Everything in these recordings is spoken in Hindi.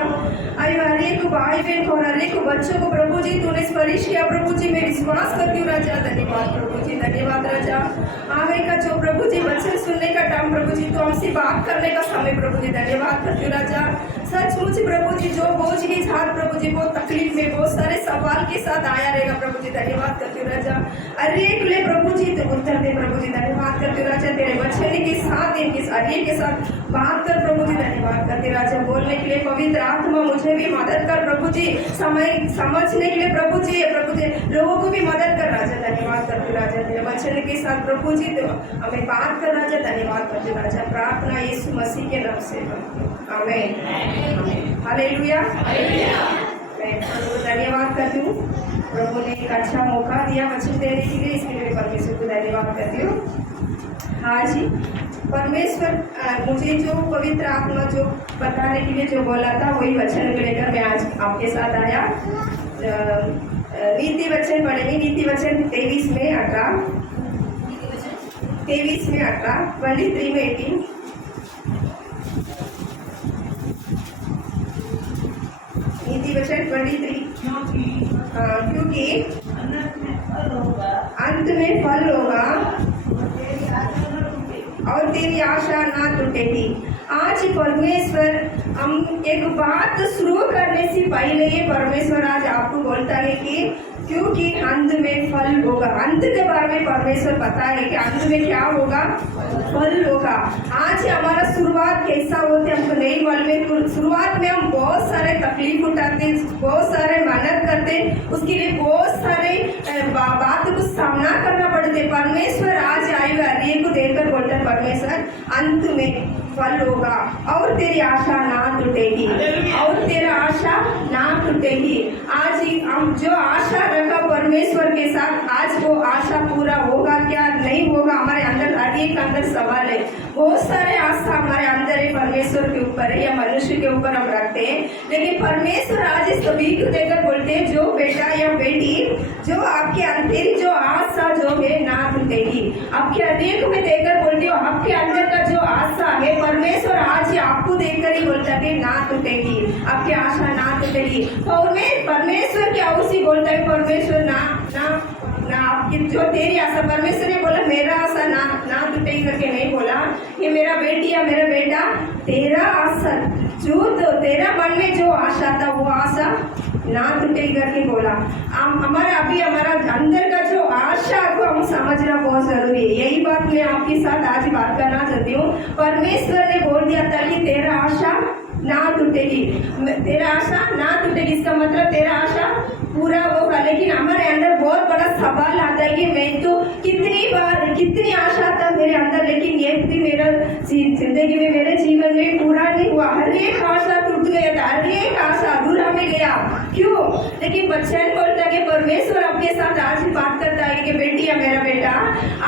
आयो हर एक भाई बहन को और हर एक बच्चों को प्रभु जी तूने स्पर्श किया प्रभु जी, मैं विश्वास करती हूँ राजा। धन्यवाद प्रभु जी, धन्यवाद राजा। आगे का जो प्रभु जी वचन सुनने का टाइम प्रभु जी, तो हमसे बात करने का समय प्रभु जी, धन्यवाद करती हूँ राजा। सचमुच प्रभु जी जो बोझ की झाड़ प्रभु जी बहुत तकलीफ में बहुत सारे सवाल के साथ आया रहेगा प्रभु जी, धन्यवाद करती हूँ राजा। अरे एक ले प्रभु जी तो उत्तर दे प्रभु जी, धन्यवाद करती हूँ राजा। तेरे बच्चे के साथ इनके अरे के साथ बात कर प्रभु जी, धन्यवाद करते राजा। बोलने के लिए पवित्र आत्मा मुझे भी मदद कर प्रभु जी, समय समझने के लिए प्रभु जी लोगों को भी मदद कर राजा, धन्यवाद करते राजा। तेरे बच्चे के साथ प्रभु जी तो हमें बात कर राजा, धन्यवाद करते राजा। प्रार्थना यीशु मसीह के नाम से, आमीन, हालेलुया। मैं धन्यवाद करती हूँ, प्रभु ने एक अच्छा मौका दिया वचन देने के लिए, इसके लिए परमेश्वर को धन्यवाद करती हूँ। हाँ जी, परमेश्वर मुझे जो पवित्र आत्मा जो बताने के लिए जो बोला था वही वचन लेकर मैं आज आपके साथ आया। नीति वचन पढ़ेंगे, नीति वचन 23 में 18, 23 में 18, 23 में 18। नीति वचन 23, क्योंकि अंत में फल होगा और तेरी आशा ना टूटेगी। आज परमेश्वर हम एक बात शुरू करने से पहले ही परमेश्वर आज आपको बोलता है कि क्योंकि अंत में फल होगा। अंत के बारे में परमेश्वर पता है कि अंत में क्या होगा, फल होगा। आज हमारा शुरुआत कैसा होते हमको नहीं मालूम। शुरुआत में हम बहुत सारे तकलीफ उठाते, बहुत सारे मेहनत करते, उसके लिए बहुत सारे बात को सामना करना पड़ते। परमेश्वर आज आयु हर को देखकर बोलता है परमेश्वर अंत में फल होगा और तेरी आशा ना टूटेगी, और तेरा आशा ना टूटेगी। आज हम जो आशा रखा परमेश्वर के साथ, आज वो आशा पूरा होगा क्या नहीं होगा, हमारे अंदर हर एक अंदर सवाल है। बहुत सारे आशा हमारे अंदर है परमेश्वर के ऊपर है या मनुष्य के ऊपर हम रखते हैं, लेकिन परमेश्वर आज इस सभी को देकर बोलते हैं जो बेटा या बेटी जो आपके अंदर जो आशा जो है ना टूटेगी। आपके हृदय में देकर बोलते हो आपके अंदर का जो आशा है परमेश्वर आज आपको देखकर ही बोलता है ना टूटेगी, आपकी आशा ना टूटेगी। और मैं परमेश्वर की औसी बोलता है परमेश्वर ना ना ना आपकी जो तेरी आशा, परमेश्वर ने बोला मेरा आशा ना ना टूटेगी करके नहीं बोला, ये मेरा बेटी या मेरा बेटा तेरा आशा जो तो तेरा मन में जो आशा था वो आशा ना टूटेगी करके बोला। हमारा अभी हमारा अंदर का जो आशा को हम समझना बहुत जरूरी है। यही बात मैं आपके साथ आज बात करना चाहती हूँ। परमेश्वर ने बोल दिया था कि तेरा आशा ना टूटेगी, तेरा आशा ना टूटेगी, इसका मतलब तेरा आशा पूरा होगा। लेकिन हमारे अंदर बहुत बड़ा सवाल आता है कि मैं तो कितनी बार कितनी आशा था मेरे अंदर, लेकिन ये भी मेरा जिंदगी में मेरे जीवन में पूरा नहीं हुआ। हर एक आशा टूट गया था, हर एक आशा अधूरा में गया। क्यों? लेकिन बच्चन बोलता है कि परमेश्वर आपके साथ आज बात करता है कि बेटी या मेरा बेटा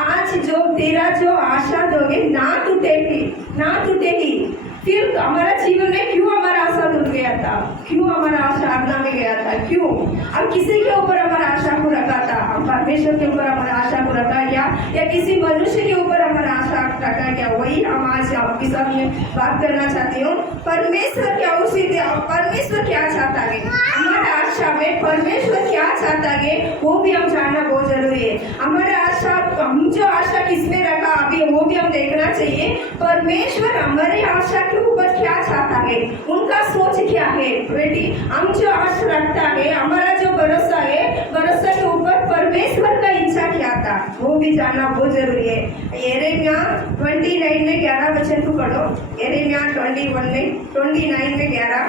आज जो तेरा जो आशा दोगे ना टूटेगी, ना टूटेगी। फिर हमारा जीवन में क्यों हमारा आशा टूट गया था, क्यों हमारा आशा आगना में गया था, क्यों हम किसी के ऊपर हमारा आशा को रखा था, हम परमेश्वर के ऊपर हमारा आशा को रखा क्या या किसी मनुष्य के ऊपर हमारा आशा रखा क्या? वही हम आज आपके साथ में बात करना चाहती हूँ। परमेश्वर क्या उसी परमेश्वर क्या चाहता है हमारा आशा में, परमेश्वर क्या चाहता है वो भी हम जानना बहुत जरूरी है। हमारा आशा हम जो आशा किसमें रखा अभी वो भी हम देखना चाहिए। परमेश्वर हमारे आशा के ऊपर क्या चाहता है, उनका सोच क्या है। बेटी हम जो आशा रखता है, हमारा जो भरोसा है, भरोसा के ऊपर परमेश्वर का इच्छा क्या था वो भी जानना बहुत जरूरी है। यिर्मयाह 29 में 11 वचन को पढ़ो। यिर्मयाह 29 में 11,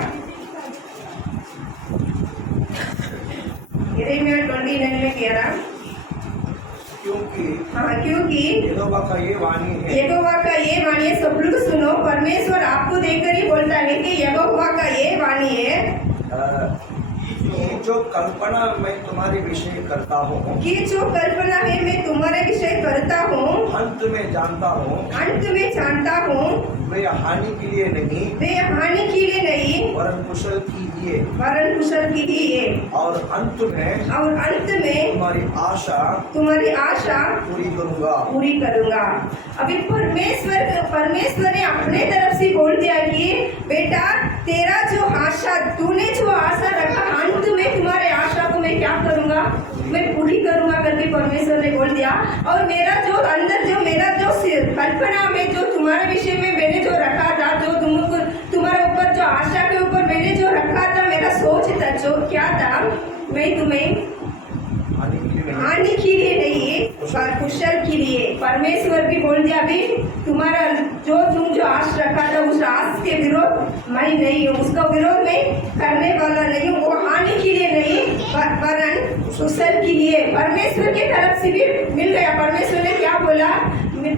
यिर्मयाह 29 में 11। क्योंकि यहोवा का ये वाणी है, यहोवा का ये वाणी है। सब लोग सुनो, परमेश्वर आपको देखकर ही बोलता है कि यहोवा का ये वाणी है कि जो कल्पना मैं तुम्हारे विषय करता हूँ, कि जो कल्पना है मैं तुम्हारे विषय करता हूँ, अंत में जानता हूँ, अंत में जानता हूँ, वे हानि के लिए नहीं, वे हानि के लिए नहीं, वरन कुशल की लिए, वरन कुशल की लिए, और अंत में तुम्हारी आशा पूरी करूँगा। अभी परमेश्वर ने अपने तरफ से बोल दिया कि बेटा तेरा जो आशा, तूने जो आशा रखा, अंत में तुम्हारे आशा को मैं क्या करूंगा, मैं पूरी करूंगा करके परमेश्वर ने बोल दिया। और मेरा जो अंदर जो मेरा जो कल्पना में जो तुम्हारे विषय में मैंने जो रखा था, जो तुम्हारे ऊपर जो आशा के ऊपर मैंने जो रखा था, मेरा सोच था जो क्या था, मैं तुम्हें हानि के लिए नहीं पर कुशल के लिए। परमेश्वर भी बोल दिया अभी तुम्हारा जो तुम जो आश रखा था उस आश के विरोध मैं नहीं हूँ, उसका विरोध मैं करने वाला नहीं हूँ। वो हानि के लिए नहीं वरन कुशल के लिए। परमेश्वर की तरफ से भी मिल गया। परमेश्वर ने क्या बोला,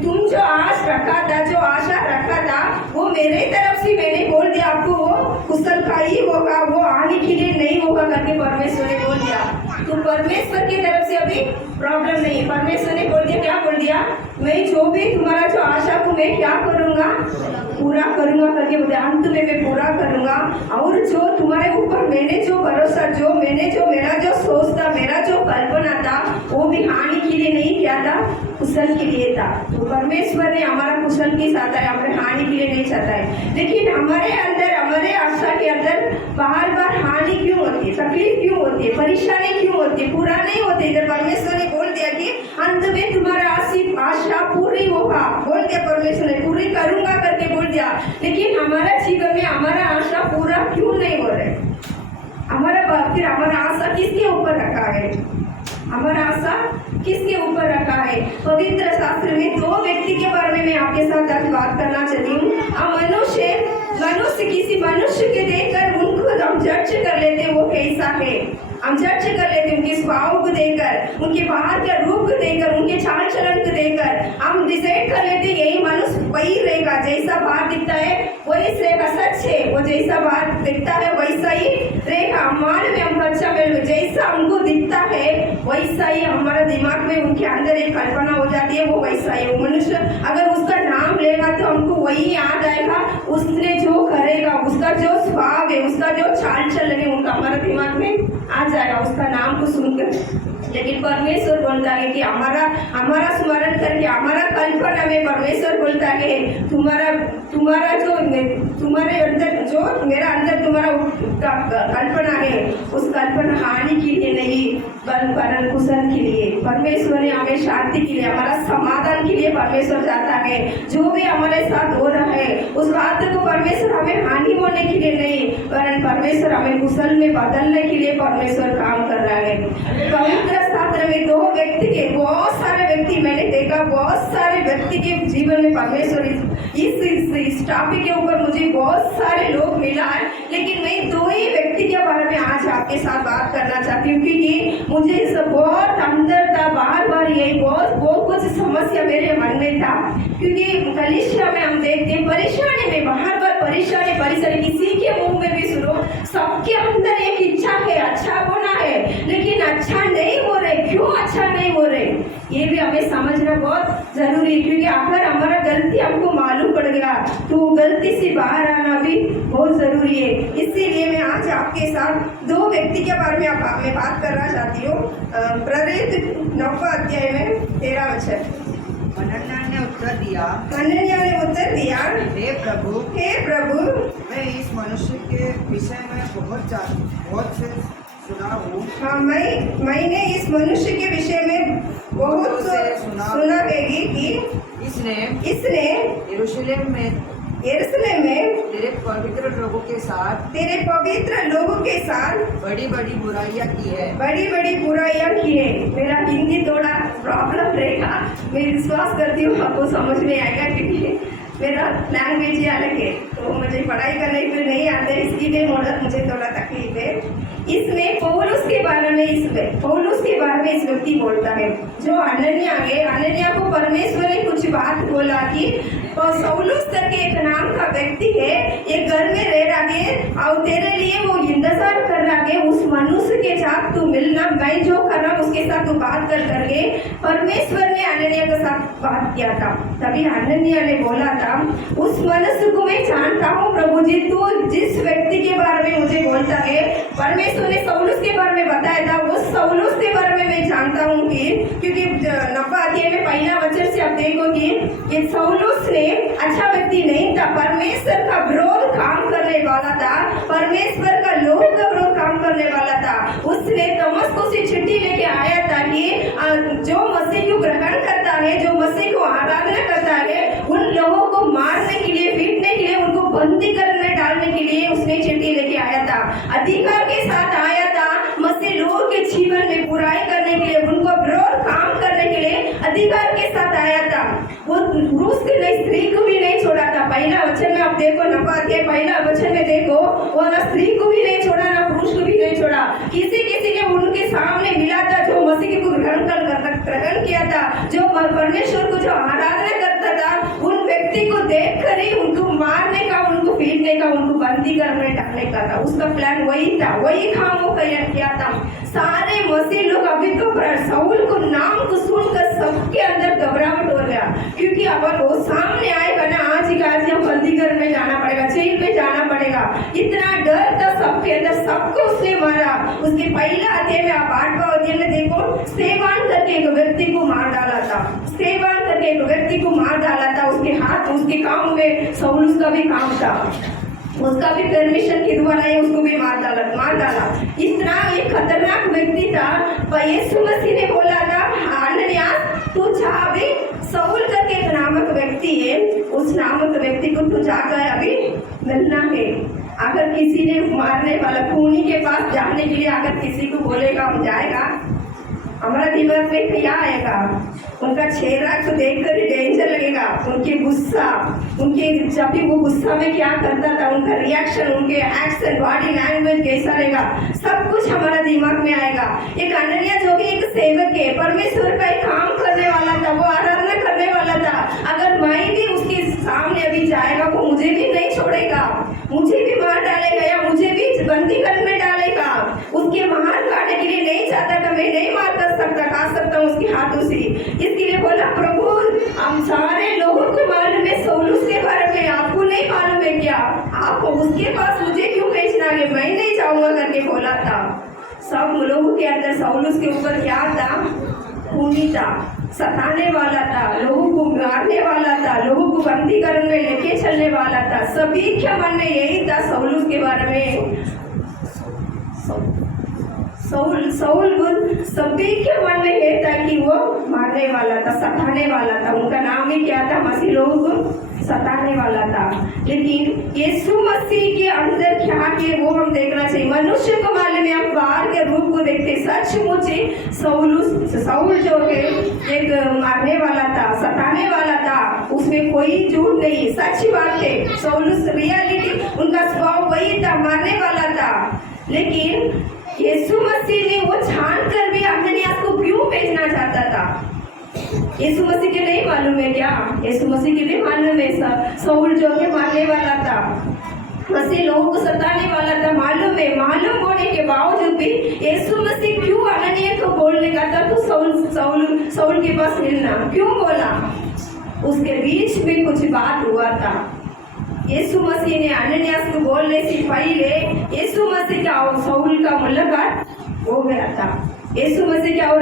तुम जो आश रखा था, जो आशा रखा था, वो मेरे तरफ से मैंने बोल दिया आपको वो कुशल का ही होगा, वो हानि के लिए नहीं होगा करके परमेश्वर ने बोल दिया। तो परमेश्वर की तरफ से अभी प्रॉब्लम नहीं है। परमेश्वर ने बोल दिया, क्या बोल दिया, मैं जो भी तुम्हारा जो आशा को मैं क्या करूंगा, पूरा करूंगा करके बोल दिया। अंत में मैं पूरा करूंगा। और जो तुम्हारे ऊपर मैंने जो भरोसा, जो मैंने जो मेरा जो सोच था, मेरा जो कल्पना था, वो भी हानि के लिए नहीं किया था, कुशल के लिए था। तो परमेश्वर ने हमारा कुशल के साथ है, हमारे हानि के लिए नहीं चाहता है। लेकिन हमारे अंदर, हमारे आशा के अंदर बार बार हानि क्यों होती है, तकलीफ क्यों होती है, परेशानी क्यों होती है, पूरा नहीं होते। इधर परमेश्वर ने बोल दिया कि अंत में तुम्हारा आशा पूरी होगा, बोल दिया परमेश्वर ने, पूरी करूंगा करके बोल दिया। लेकिन हमारा जीवन में हमारा आशा पूरा क्यों नहीं हो रहा है? फिर हमारा आशा किसके ऊपर रखा है? हमारा आशा किसके ऊपर रखा है? पवित्र शास्त्र में दो व्यक्ति के बारे में मैं आपके साथ आज बात करना चाहती हूँ। मनुष्य किसी मनुष्य के देखकर उनको हम जज कर लेते वो कैसा है, हम जज कर लेते उनके स्वभाव को देखकर, उनके बाहर के रूप को देखकर, उनके चाल चलन को देखकर हम डिसाइड कर लेते यही मनुष्य वही रहेगा, जैसा बाहर दिखता है वही रहेगा। सच है, वो जैसा बाहर दिखता है वैसा ही रहेगा। मान में हम अच्छा मिल, जैसा हमको दिखता है वैसा ही हमारा दिमाग में उनके अंदर एक कल्पना हो जाती है, वो वैसा ही। वो मनुष्य अगर उसका नाम लेगा तो हमको वही याद आएगा, उसने जो करेगा, उसका जो स्वभाव है, उसका जो चाल चलन है, उनका हमारे दिमाग में आ जाएगा उसका नाम को सुनकर। लेकिन परमेश्वर बोलता है कि हमारा स्मरण करके, हमारा कल्पना में परमेश्वर बोलता है तुम्हारा जो तुम्हारे अंदर जो मेरा अंदर तुम्हारा कल्पना है, उस कल्पना हानि के लिए नहीं वरन कुशल के लिए। परमेश्वर ने हमें शांति के लिए, हमारा समाधान के लिए परमेश्वर चाहता है। जो भी हमारे साथ हो रहा है उस बात को परमेश्वर हमें हानि होने के लिए नहीं वरन परमेश्वर हमें कुशल में बदलने के लिए परमेश्वर काम कर रहा है। पवित्र शास्त्र में दो व्यक्ति के, बहुत सारे व्यक्ति मैंने देखा, बहुत सारे व्यक्ति के जीवन में परमेश्वर इस टॉपिक के ऊपर मुझे बहुत सारे लोग मिला है। लेकिन मैं दो ही व्यक्ति के बारे में आज आपके साथ बात करना चाहती हूँ क्योंकि मुझे इस बहुत अंदर था, बार यही बहुत कुछ समस्या मेरे मन में था। क्योंकि कलीसिया में हम देखते हैं परेशानी में बार परेशानी किसी के मुंह में भी सुनो, सबके अंदर एक इच्छा है, अच्छा होना है, लेकिन अच्छा नहीं हो रहे। क्यों अच्छा नहीं हो रहे ये भी हमें समझना बहुत जरूरी है। क्योंकि अगर हमारा गलती हमको मालूम पड़ गया तो गलती से बाहर आना भी बहुत जरूरी है। इसीलिए मैं आज आपके साथ दो व्यक्ति के बारे में मैं बात करना चाहती हूँ। प्रेरित 9वां अध्याय में 13 वचन। हनन्याह ने उत्तर दिया, हे प्रभु, मैं इस मनुष्य के विषय में बहुत से सुना हूँ। हाँ, मैंने इस मनुष्य के विषय में बहुत सुना है कि इसने यरूशलेम में तेरे पवित्र लोगों के साथ बड़ी बड़ी बुराइयां की है। मेरा हिंदी थोड़ा प्रॉब्लम रहेगा, मैं विश्वास करती हूँ आपको समझ में आएगा क्योंकि मेरा लैंग्वेज ही अलग है, तो मुझे पढ़ाई करने के लिए नहीं आता है, इसकी लिए मुझे थोड़ा तकलीफ है। इसमें पौलुस के बारे में इस व्यक्ति बोलता है जो हनन्याह है। हनन्याह को परमेश्वर ने कुछ बात बोला कि सौलुस करके एक नाम का व्यक्ति है, एक घर में रह रहा है और तेरे लिए वो इंतजार कर रहा है उस मनुष्य के साथ तू मिलना, मैं जो कर रहा हूँ उसके साथ तू बात करके परमेश्वर ने हनन्याह के साथ बात किया था। तभी हनन्याह ने बोला था उस मनुष्य को मैं जानता हूँ प्रभु जी, तू जिस व्यक्ति के बारे में मुझे बोलता है, परमेश्वर ने सौलुस के बारे में बताया था, उस सौलुस के बारे में मैं जानता हूँ कि क्योंकि 9 अध्याय में पहला वचन से आप देखोगे कि सौलुस ने अच्छा व्यक्ति नहीं था, परमेश्वर का विरोध काम करने वाला था, परमेश्वर का लोग का विरोध काम करने वाला था। उसने दमिश्क से चिट्ठी लेके आया था कि जो मसीह को ग्रहण करता है, जो मसीह को आराधना करता है, उन लोगों को मारने के लिए, पीटने के लिए, उनको बंदी करने डालने के लिए उसने चिट्ठी लेके आया था। अधिकार के साथ आया था, मसीह लोगों के जीवन में बुराई करने के लिए, उनको विरोध काम करने के लिए अधिकार के साथ आया था। वो पुरुष के लिए स्त्री को भी नहीं छोड़ा था। पहला वचन में आप देखो, 9 अध्याय पहला वचन में देखो, वो ना स्त्री को भी नहीं छोड़ा, ना पुरुष को भी नहीं छोड़ा। किसी किसी के उनके सामने मिला था जो मसीह को ग्रहण किया था, जो परमेश्वर को जो आराधना करता था, उन व्यक्ति को देख कर ही उनको मारने का, उनको पीटने का, उनको बंदी करने डालने का था। उसका प्लान वही था, वही काम वो किया था। सारे मसीह लोग अभी तो शाऊल को नाम को सुनकर सबके अंदर घबराहट हो गया, क्योंकि अगर वो सामने आएगा ना, आज ही आज हम बंदी घर में जाना पड़ेगा, जेल में जाना पड़ेगा। इतना डर था सबके अंदर, सबको उसने मारा। उसके पहला अध्याय में आप 8वां अध्याय में देखो, स्तेफान करके एक व्यक्ति को मार डाला था, स्तेफान करके एक व्यक्ति को मार डाला था। उसके हाथ, उसके काम में सौलुस का भी काम था, उसका भी परमिशन के द्वारा ही उसको भी मार डाला। इतना एक खतरनाक व्यक्ति था। पर यीशु मसीह ने बोला था, अननियास तू जा, अभी शाऊल करके एक नामक व्यक्ति है, उस नामक व्यक्ति को तू जाकर अभी मिलना है। अगर किसी ने मारने वाला खूनी के पास जाने के लिए अगर किसी को बोलेगा हम जाएगा, हमारा दिमाग में क्या आएगा? उनका चेहरा को देखकर ही डेंजर लगेगा, उनके गुस्सा, उनके जब भी वो गुस्सा में क्या करता था, उनका रिएक्शन, उनके एक्शन, बॉडी लैंग्वेज कैसा रहेगा, सब कुछ हमारा दिमाग में आएगा। एक अनन्या जो भी एक सेवक है, परमेश्वर का एक काम करने वाला था, वो आराधना करने वाला था। अगर मैं भी उसके सामने अभी जाएगा, वो मुझे भी नहीं छोड़ेगा, मुझे भी मार डालेगा या मुझे भी बंदी घर में डालेगा। उसके मार काटने के लिए नहीं चाहता था, मैं नहीं मार कर सकता, काट सकता हूँ उसके हाथों से। इसके लिए बोला, प्रभु हम सारे लोगों को मालूम है सौलुस के बारे में, आपको नहीं मालूम है क्या? आपको उसके पास मुझे क्यों भेजना है? मैं नहीं जाऊंगा करके बोला था। सब लोगों के अंदर सौलुस के ऊपर क्या था? खूनी था, सताने वाला था, लोगों को मारने वाला था, लोगों को बंदी घर में लेके चलने वाला था। सभी के मन में यही था सौलुस के बारे में। सौल सभी के मन में ये था कि वो मारने वाला था, सताने वाला था। उनका नाम ही क्या था? मसीह लोगों को सताने वाला था। लेकिन यीशु मसीह के अंदर क्या है वो हम देखना चाहिए। मनुष्य को मालूम है, हम बाहर के रूप को देखते, सचमुच सौल जो है एक मारने वाला था, सताने वाला था, उसमें कोई झूठ नहीं, सच बात है। सौलुस रियलिटी, उनका स्वभाव वही था, मारने वाला था। लेकिन यीशु मसीह ने वो जानकर भी अननियास को क्यों भेजना चाहता था? यीशु मसीह के नहीं मालूम है क्या? यीशु मसीह के भी मालूम है सौल जो है मारने वाला था, मसीह लोगों को सताने वाला था, मालूम है। मालूम होने के बावजूद भी यीशु मसीह क्यों अननियास को बोलने का था तो सौल के पास मिलना क्यों बोला? उसके बीच में कुछ बात हुआ था। यीशु मसीह ने अननियास को बोलने से पहले यीशु मसीह का और सौल का मुलाकात हो गया था। यीशु मसीह का और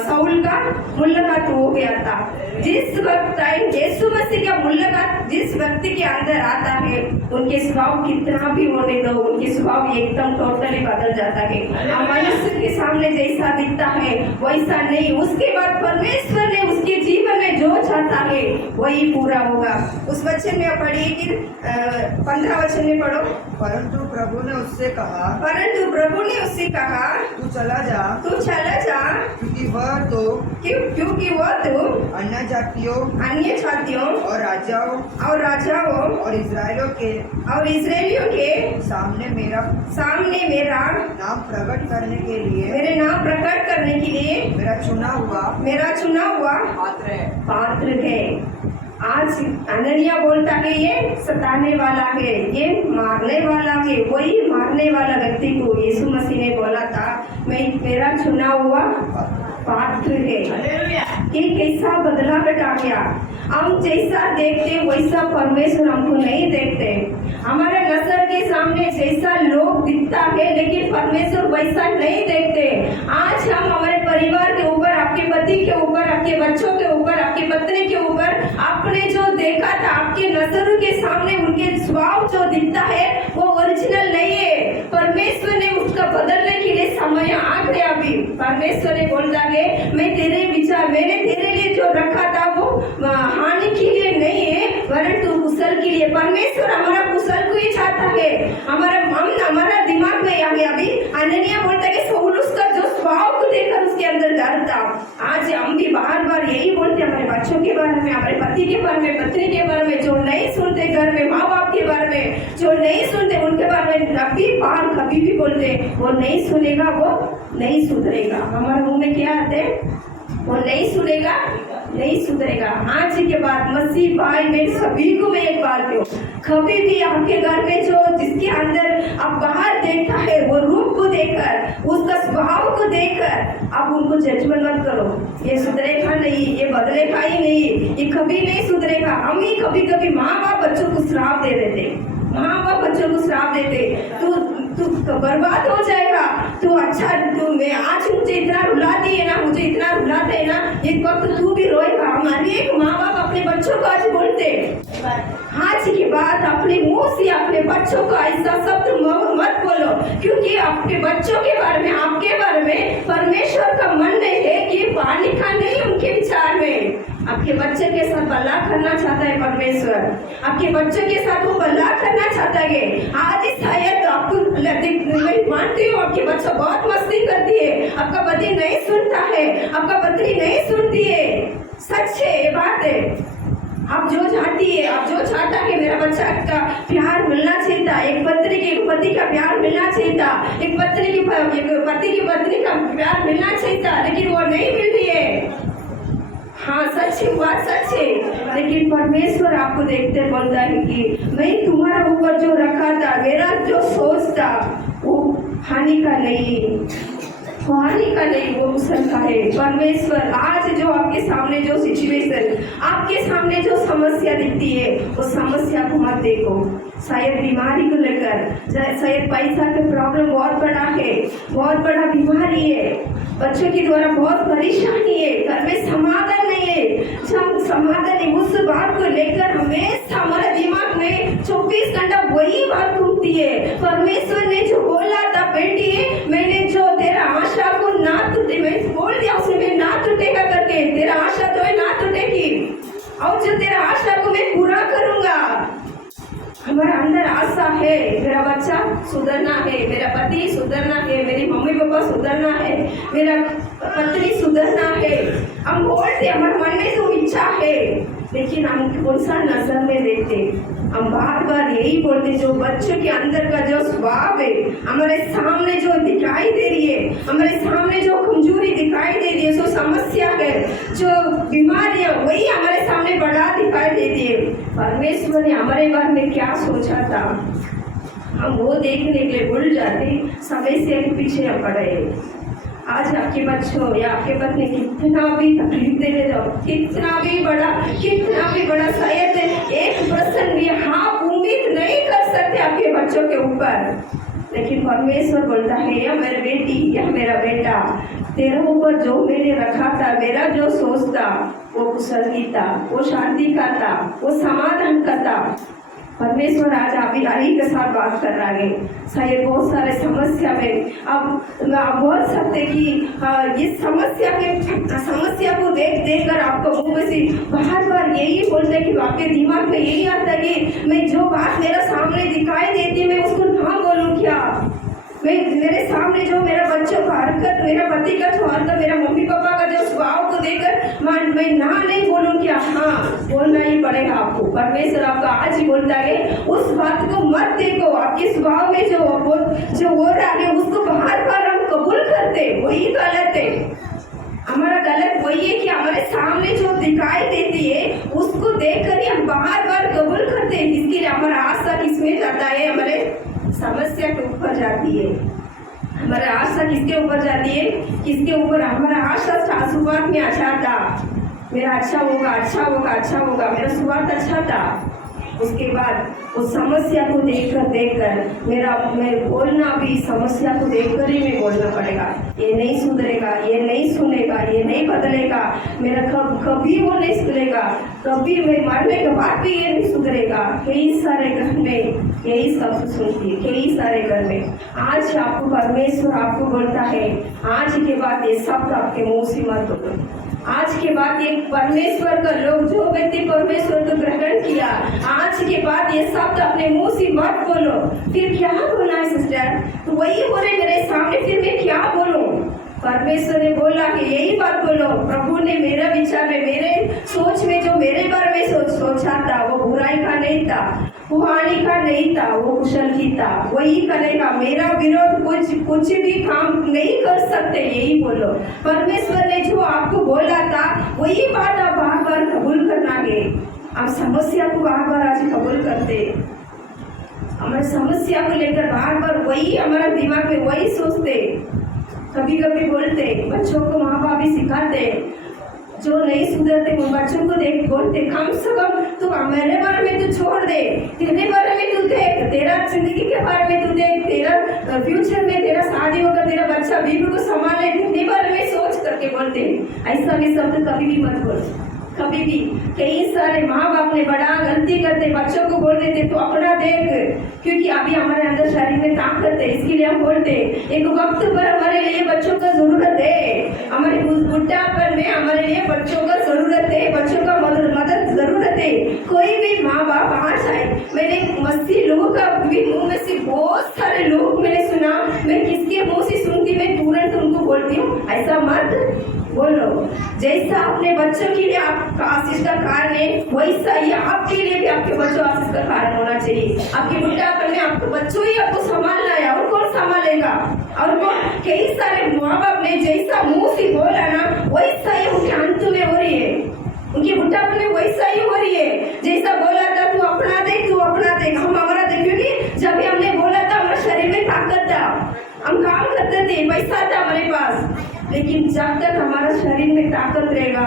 सौल का मुलाकात हो गया था। जिस वक्त यीशु मसीह का मुलाकात जिस व्यक्ति के अंदर आता है, उनके स्वभाव कितना भी होने दो, उनके स्वभाव एकदम टोटली बदल जाता है। मनुष्य के सामने जैसा दिखता है वैसा नहीं, उसके बाद परमेश्वर ने उसके जीवन में जो चाहता है वही पूरा होगा। उस वचन में पढ़िए कि 15 वचन में पढ़ो। परंतु प्रभु ने उससे कहा, तू चला जा, क्योंकि वह तो अन्य जातियों और राजाओं और इस्राएलियों के सामने मेरा नाम प्रकट करने के लिए मेरा चुना हुआ पात्र है। आज अननिया बोलता है ये सताने वाला है, ये मारने वाला है। वही मारने वाला व्यक्ति को यीशु मसीह ने बोला था, मैं मेरा चुना हुआ पात्र है। ये कैसा बदलाव आ गया। हम जैसा देखते वैसा परमेश्वर हमको नहीं देखते। हमारे नजर के सामने जैसा लोग दिखता है, लेकिन परमेश्वर वैसा नहीं देखते। आज हम हमारे परिवार के ऊपर, आपके पति के ऊपर, आपके बच्चों के ऊपर, आपकी पत्नी के ऊपर आपने जो देखा था, आपके नजरों के सामने उनके स्वभाव जो दिखता है वो ओरिजिनल नहीं है। परमेश्वर ने उसका बदलने के लिए समय आ गया। अभी परमेश्वर ने बोलता है मैं तेरे विचार, मैंने तेरे लिए जो रखा था वो हानि के लिए नहीं है वरन तू कुशल के लिए। परमेश्वर हमारा कुशल को ही चाहता है। हमारा दिमाग में आ गया। अभी अनन्या बोलता है सौल उसका जो स्वभाव को देखकर उसके अंदर डर था। आज हम भी बार बार यही बोलते हैं हमारे बच्चों के बारे में, हमारे पति के बारे में, पत्नी के बारे में, जो नहीं सुनते घर में, माँ बाप के बारे में जो नहीं सुनते उनके बारे में कभी भी बोलते वो नहीं सुनेगा, वो नहीं सुधरेगा। हमारे मुंह में क्या आते हैं? वो नहीं सुनेगा, नहीं सुधरेगा। आज के बाद मसीह भाई में सभी को मैं एक बात कहूँ, कभी भी आपके घर में जो जिसके अंदर आप बाहर देखता है वो रूप को देखकर, उसका स्वभाव को देखकर आप उनको जजमेंट मत करो। ये सुधरेगा नहीं, ये बदलेगा ही नहीं, ये कभी नहीं सुधरेगा। हम ही कभी कभी माँ बाप बच्चों को श्राप दे देते, माँ बाप बच्चों को श्राप देते, तू बर्बाद हो जाएगा, तू अच्छा, तू मैं आज मुझे इतना रुलाती है ना, मुझे इतना रुलाते है ना, एक वक्त तू भी रोएगा। हमारे एक माँ बाप अपने बच्चों को आज बोलते, आज की बात अपने मुंह से अपने बच्चों को ऐसा शब्द मत बोलो, क्योंकि आपके बच्चों के बारे में, आपके बारे में परमेश्वर का मन नहीं है कि पानी का नहीं उनके विचार में। आपके बच्चे के साथ भला करना चाहता है परमेश्वर, आपके बच्चों के साथ वो भला करना चाहता है। आज शायद आपको मैं मानती हूँ आपके बच्चा बहुत मस्ती करती है, आपका पति नहीं सुनता है, आपका पत्नी नहीं सुनती है, सच है ये बात है। आप जो चाहती है, आप जो चाहता है मेरा बच्चा का प्यार मिलना चाहिए था, एक पत्नी के पति का प्यार मिलना चाहिए था, एक पत्नी की पति की पत्नी का प्यार मिलना चाहिए था, लेकिन वो नहीं मिल रही है। हाँ सच है, बात सच है, लेकिन परमेश्वर आपको देखते बोलता है कि मैं तुम्हारा ऊपर जो रखा था, मेरा जो सोच था वो हानि का नहीं, हानि का नहीं, वो कुशल का है। परमेश्वर आज जो आपके सामने जो सिचुएशन, आपके सामने जो समस्या दिखती है, उस समस्या को मत देखो। शायद बीमारी को लेकर, शायद पैसा का प्रॉब्लम बहुत बड़ा है, बहुत बड़ा बीमारी है, बच्चों के द्वारा बहुत परेशानी है, घर में समाधान नहीं है, समाधान नहीं, उस बात को लेकर हमेशा हमारे दिमाग में 24 घंटा वही बात घूमती है। परमेश्वर ने जो बोला था बेटी, मैंने जो तेरा आशा को ना टूटे, मैं बोल दिया उसने ना टूटेगा करके, तेरा आशा तो है ना टूटेगी, और जो तेरा आशा को मैं पूरा करूंगा। हमारे अंदर आशा है, मेरा बच्चा सुधरना है, मेरा पति सुधरना है, मेरी मम्मी पापा सुधरना है, मेरा पत्नी सुधरना है। हम बोलते हमारे मन में तो इच्छा है, लेकिन हम कौन सा नजर में देखते, हम बार बार यही बोलते, जो बच्चों के अंदर का जो स्वभाव है, हमारे सामने जो दिखाई दे रही है, हमारे सामने जो कमजोरी दिखाई दे रही है, जो समस्या है, जो बीमारी है, वही हमारे सामने बड़ा दिखाई देती है। परमेश्वर ने हमारे बारे में क्या सोचा था, हम वो देखने के लिए भूल जाते, समस्या के पीछे पड़े। आज आपके बच्चों या आपके पत्नी कितना भी तकलीफ दे रहे हो, कितना भी बड़ा शायद 1% भी आप उम्मीद नहीं कर सकते आपके बच्चों के ऊपर, लेकिन परमेश्वर बोलता है या मेरी बेटी या मेरा बेटा, तेरे ऊपर जो मैंने रखा था, मेरा जो सोच था वो कुशल की था, वो शांति का था, वो समाधान का था। परमेश्वर आज अभी के साथ बात कर रहा है। शायद बहुत सारे समस्या में अब आप बोल सकते कि इस समस्या को देख कर आपको मुंह में से बार यही बोलते कि आपके दिमाग में यही आता है कि मैं जो बात मेरा सामने दिखाई देती है मैं उसको ना बोलूं क्या, मैं मेरे सामने जो मेरा बच्चों का हरकत, मेरा पति का जो हरकत, मेरा मम्मी पापा का जो स्वभाव को देखकर मैं ना नहीं बोलूं क्या, हाँ बोलना ही पड़ेगा आपको। परमेश्वर आपका आज ही बोलता है उस बात को मत देखो, आपके स्वभाव में जो हो रहा है उसको बार बार हम कबूल करते, वही गलत है। हमारा गलत वही है कि हमारे सामने जो दिखाई देती है उसको देखकर ही हम बार बार कबूल करते हैं। इसके लिए हमारा आशा किसमें जाता है, हमारे समस्या के ऊपर जाती है। हमारा आशा किसके ऊपर जाती है, किसके ऊपर हमारा आशा शुरुआत में अच्छा था, मेरा अच्छा होगा, मेरा शुरुआत अच्छा था, उसके बाद उस समस्या को देखकर मैं बोलना भी समस्या को देखकर ही मैं बोलना पड़ेगा। ये नहीं सुधरेगा, ये नहीं सुनेगा, ये नहीं बदलेगा, मेरा कभी वो नहीं सुधरेगा, कभी मैं मरने के बाद भी ये नहीं सुधरेगा। कई सारे घर में यही सब सुनती है, कई सारे घर में। आज आपको परमेश्वर आपको बोलता है, आज के बाद ये शब्द आपके मुंह से मत बोलो। आज के बाद ये परमेश्वर का लोग, जो व्यक्ति परमेश्वर को ग्रहण किया, आज के बाद ये शब्द अपने मुंह से मत बोलो। फिर क्या बोलना है सिस्टर? तो वही बोले मेरे सामने, फिर मैं क्या बोलूं? परमेश्वर ने बोला कि यही बात बोलो। प्रभु ने मेरा विचार में, मेरे सोच में जो मेरे बारे में सोचा था, वो बुराई का नहीं था, वो हानि का नहीं था, वो कुशल की था। वही करेगा, मेरा विरोध कुछ भी काम नहीं कर सकते, यही बोलो। परमेश्वर ने जो आपको बोला था वही बात आप बार बार कबूल करना है। आप समस्या को बार बार आज कबूल करते, हमारे समस्या को लेकर बार बार वही हमारा दिमाग में वही सोचते। कभी कभी बोलते, बच्चों को माँ बाप भी सिखाते, जो नहीं सुधरते वो बच्चों को देख बोलते, कम से कम तू मेरे बारे में तू छोड़ दे, तेरे बारे में तू देख, तेरा जिंदगी के बारे में तू देख, तेरा फ्यूचर में तेरा शादी होकर तेरा बच्चा बीवी को संभाले, तेरे बारे में सोच करके बोलते। ऐसा भी शब्द कभी भी मत बोल, कभी भी। कई सारे माँ बाप ने बड़ा गलती करते, बच्चों को बोल देते तो अपना देख, क्योंकि अभी हमारे अंदर शरीर में ताकत है, इसके लिए हम बोलते। एक वक्त पर हमारे लिए बच्चों का जरूरत है, हमारे बुढ़ापन में हमारे लिए बच्चों का जरूरत है, बच्चों का मदद जरूरत है। कोई भी माँ बाप आज आए, मैंने मस्ती लोगों का भी मुंह में से बहुत सारे लोग मैंने सुना, मैं किसके मुंह से सुनती, मैं तुरंत उनको बोलती हूँ ऐसा मत बोलो। जैसा अपने बच्चों के लिए आपका आशीष का कारण है, वैसा ही आपके लिए भी आपके बच्चों आशीष का कारण होना चाहिए। आपके बुढ़ापन में आपको बच्चों ही आपको संभालना है, और कौन संभालेगा? और कौन? कई सारे माँ बाप ने जैसा मुंह से बोला ना, वैसा ही उनके अंत में हो रही है, उनके बुढ़ापन में वैसा ही हो रही है। जैसा बोला था तू अपना देख, तू अपना देख, हम हमारा देख, क्योंकि जब भी हमने बोला था हमारे शरीर में ताकत था, हम काम करते थे, पैसा था हमारे पास, लेकिन जब तक हमारा शरीर में ताकत रहेगा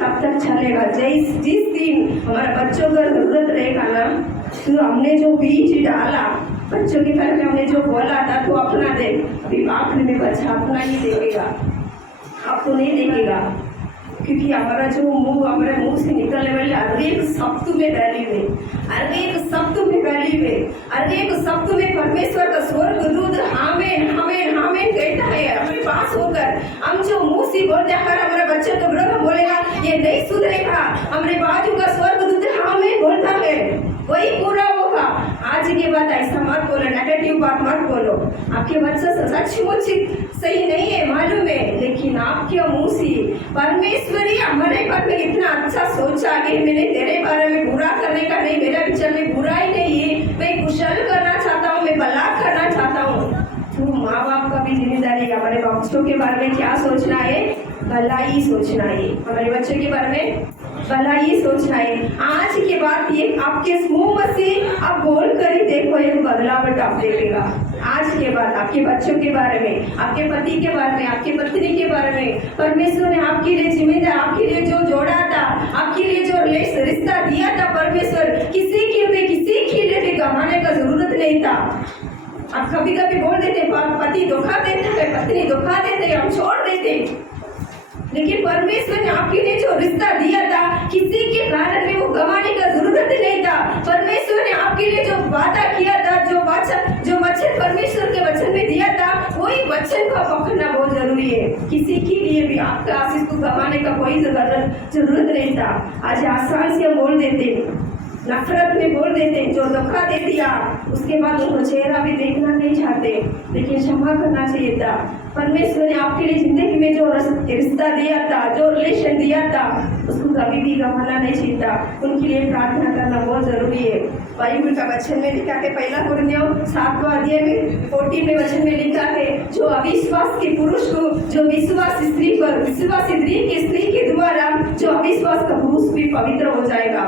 तब तक चलेगा। जिस दिन हमारा बच्चों का जरूरत रहेगा ना, तो हमने जो बीज डाला बच्चों के घर में, हमने जो बोला था तो अपना दे, अभी आखिर में बच्चा अपना ही देखेगा, आपको नहीं देखेगा। क्योंकि हमारा जो हमारे मुंह से निकलने वाले हर एक शब्द में वैल्यू है, हर एक शब्द में वैल्यू है, हर एक शब्द में परमेश्वर का स्वर्गदूत आमीन आमीन आमीन कहता है हमारे पास होकर। हम जो मुंह से बोलते हैं, अगर हमारे बच्चे तो विरोध बोलेगा ये नहीं सुधरेगा, हमारे बाजू का स्वर्गदूत आमीन बोलता है, वही पूरा होगा। आज के बाद ऐसा मत बोलो, नेगेटिव बात मत बोलो। आपके बच्चा सचमुच सही नहीं है मालूम है, लेकिन आपके मुंह से परमेश्वर ही हमारे बारे में इतना अच्छा सोचा कि मैंने तेरे बारे में बुरा करने का नहीं, मेरा विचार में बुराई नहीं है, मैं कुशल करना चाहता हूँ, मैं भला करना चाहता हूँ। तो माँ बाप का भी जिम्मेदारी है हमारे बच्चों के बारे में क्या सोचना है, भलाई सोचना है, हमारे बच्चों के बारे में भलाई सोचना है। आज के बाद ये आपके मुंह से आप बोल कर ही देखो, एक बदलाव आप देखेगा। आज के बाद आपके बच्चों के बारे में, आपके पति के बारे में, आपकी पत्नी के बारे में परमेश्वर ने आपके लिए जिम्मेदार, आपके लिए जो जोड़ा था, आपके लिए जो रिश्ता दिया था परमेश्वर, किसी के लिए भी गंवाने का जरूरत नहीं था। आप कभी कभी बोल देते पति धोखा देते हैं, पत्नी धोखा देते हैं, हम छोड़ देते, लेकिन परमेश्वर ने आपके लिए जो रिश्ता दिया था, किसी के कारण भी वो गंवाने का जरूरत नहीं था। परमेश्वर ने आपके लिए जो वादा किया था, जो वचन परमेश्वर के वचन में दिया था, वही वचन को पकड़ना बहुत जरूरी है। किसी के लिए भी आपका आशीष को गंवाने का कोई जरूरत नहीं था। आज आसान से हम बोल देते, नफरत में बोल देते, जो धोखा दे दिया उसके बाद उनको चेहरा भी देखना नहीं चाहते, लेकिन क्षमा करना चाहिए था। परमेश्वर ने आपके लिए जिंदगी में जो रिश्ता दिया था, जो रिलेशन दिया था, उसको कभी भी गंवाना नहीं चाहिए था। उनके लिए प्रार्थना करना बहुत जरूरी है। बाइबल का वचन में लिखा है, पहला कुरिन्थियों 7वां अध्याय में 14 में वचन में लिखा है, जो अविश्वास के पुरुष को, जो विश्वासी स्त्री के द्वारा जो अविश्वास का पुरुष भी पवित्र हो जाएगा।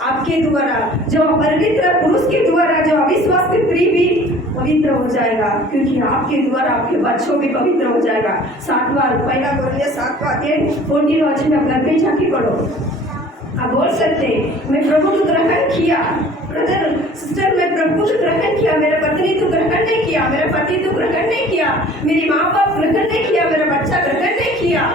आपके द्वारा जो अपवित्र पुरुष के द्वारा जो अविश्वास की स्त्री भी पवित्र हो जाएगा, क्योंकि आपके द्वारा आपके बच्चों भी पवित्र हो जाएगा। पहला कुरिन्थियों 7वां अध्याय 14 वचन में अपना बेचा की पढ़ो। आप बोल सकते, मैं प्रभु को ग्रहण किया, ब्रदर सिस्टर, मैं प्रभु को ग्रहण किया, मेरा पत्नी तो ग्रहण नहीं किया, मेरा पति तो ग्रहण नहीं किया, मेरी माँ बाप ग्रहण नहीं किया, मेरा बच्चा ग्रहण नहीं किया।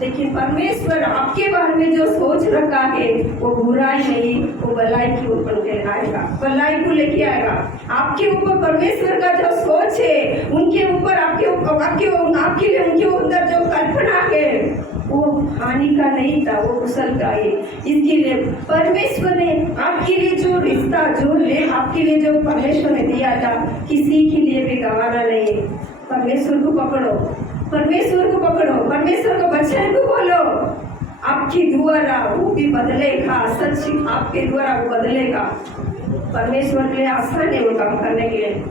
लेकिन परमेश्वर आपके बारे में जो सोच रखा है वो बुराई नहीं, वो भलाई की ऊपर आएगा, भलाई को लेके आएगा। आपके ऊपर परमेश्वर का जो सोच है, उनके ऊपर आपके लिए उनके अंदर जो कल्पना है वो हानि का नहीं था, वो कुशल का है। इसके लिए परमेश्वर ने आपके लिए जो रिश्ता आपके लिए जो परमेश्वर ने दिया था, किसी के लिए भी गंवाना नहीं। परमेश्वर को पकड़ो, परमेश्वर को पकड़ो, परमेश्वर को वचन को बोलो, आपके द्वारा वो भी बदलेगा, सच आपके द्वारा वो बदलेगा। परमेश्वर के लिए आसान है वो काम करने के लिए,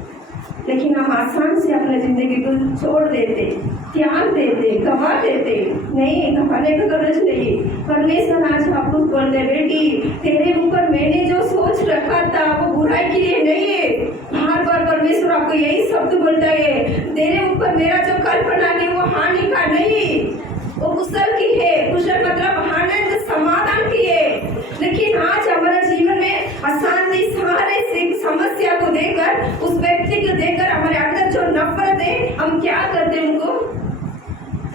लेकिन हम आसान से अपने जिंदगी को छोड़ देते, त्याग देते, गवा देते। नहीं, गवाने का गरज नहीं। परमेश्वर आज आपको बोल दे, बेटी तेरे ऊपर मैंने जो सोच रखा था वो बुराई के लिए नहीं है। बार बार परमेश्वर आपको यही शब्द बोलता है, तेरे ऊपर मेरा जो कल्पना है वो हानि का नहीं, वो कुशल की है। कुशल मतलब आनंद समाधान की है। लेकिन आज हमारे जीवन में अशांति, सारे समस्या को देकर, उस व्यक्ति को देकर हमारे अंदर जो नफरत है, हम क्या करते, उनको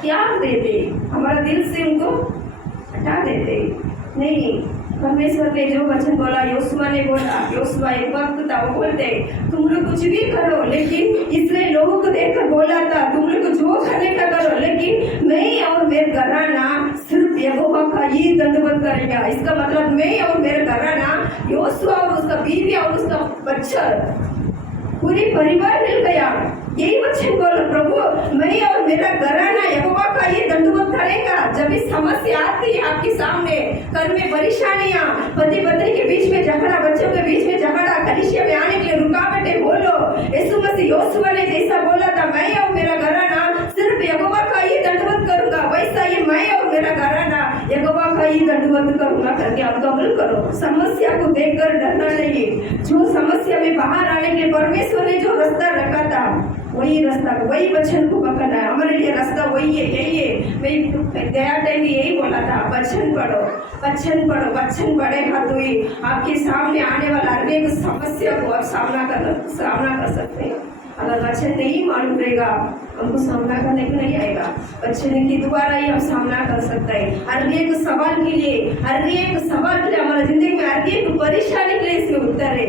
त्याग देते, हमारा दिल से उनको हटा देते। नहीं, परमेश्वर ने जो वचन बोला, योशुआ ने बोला, योशुआ एक वक्त था वो बोलते तुम लोग कुछ भी करो, लेकिन इसलिए लोगों को देखकर बोला था तुम लोग जो करने का करो, लेकिन मैं और मेरे घराना सिर्फ यहोवा का ही दंडवत करेगा। इसका मतलब मैं और मेरे घराना, योशुआ और उसका बीवी और उसका बच्चा, पूरी परिवार मिल गया। यही वचन बोलो, प्रभु मैं और मेरा घराना यहोवा का ये दंडवत करेगा। जब भी समस्या आती है आपके सामने, घर में परेशानियां, पति पत्नी के बीच में झगड़ा, बच्चों के बीच में झगड़ा, कलीसिया में आने के लिए रुकावटें, बोलो यीशु मसीह योशुआ ने जैसा बोला था, मैं और मेरा घराना सिर्फ यहोवा का ही दंडवत करूंगा, वैसा ही मैं और मेरा घराना यहोवा का ही दंडवत करूंगा करके आप कबूल करो। समस्या को देखकर डरना नहीं। जो समस्या में बाहर आने के परमेश्वर ने जो रास्ता रखा था, वही रास्ता, वही वचन को पकड़ना है। हमारे लिए रास्ता वही है, यही है। मैं गया टाइम यही बोला था, वचन पढ़ो, वचन पढ़ो, वचन पढ़ेगा तो ही आपके सामने आने वाला अनेक समस्या को आप सामना कर सकते हैं। अगर वचन नहीं मालूम रहेगा, हमको सामना करने को नहीं आएगा। वचन के द्वारा ही हम सामना कर सकते हैं। हर एक सवाल के लिए हमारा जिंदगी में हर एक परेशानी के लिए इसमें उत्तर है।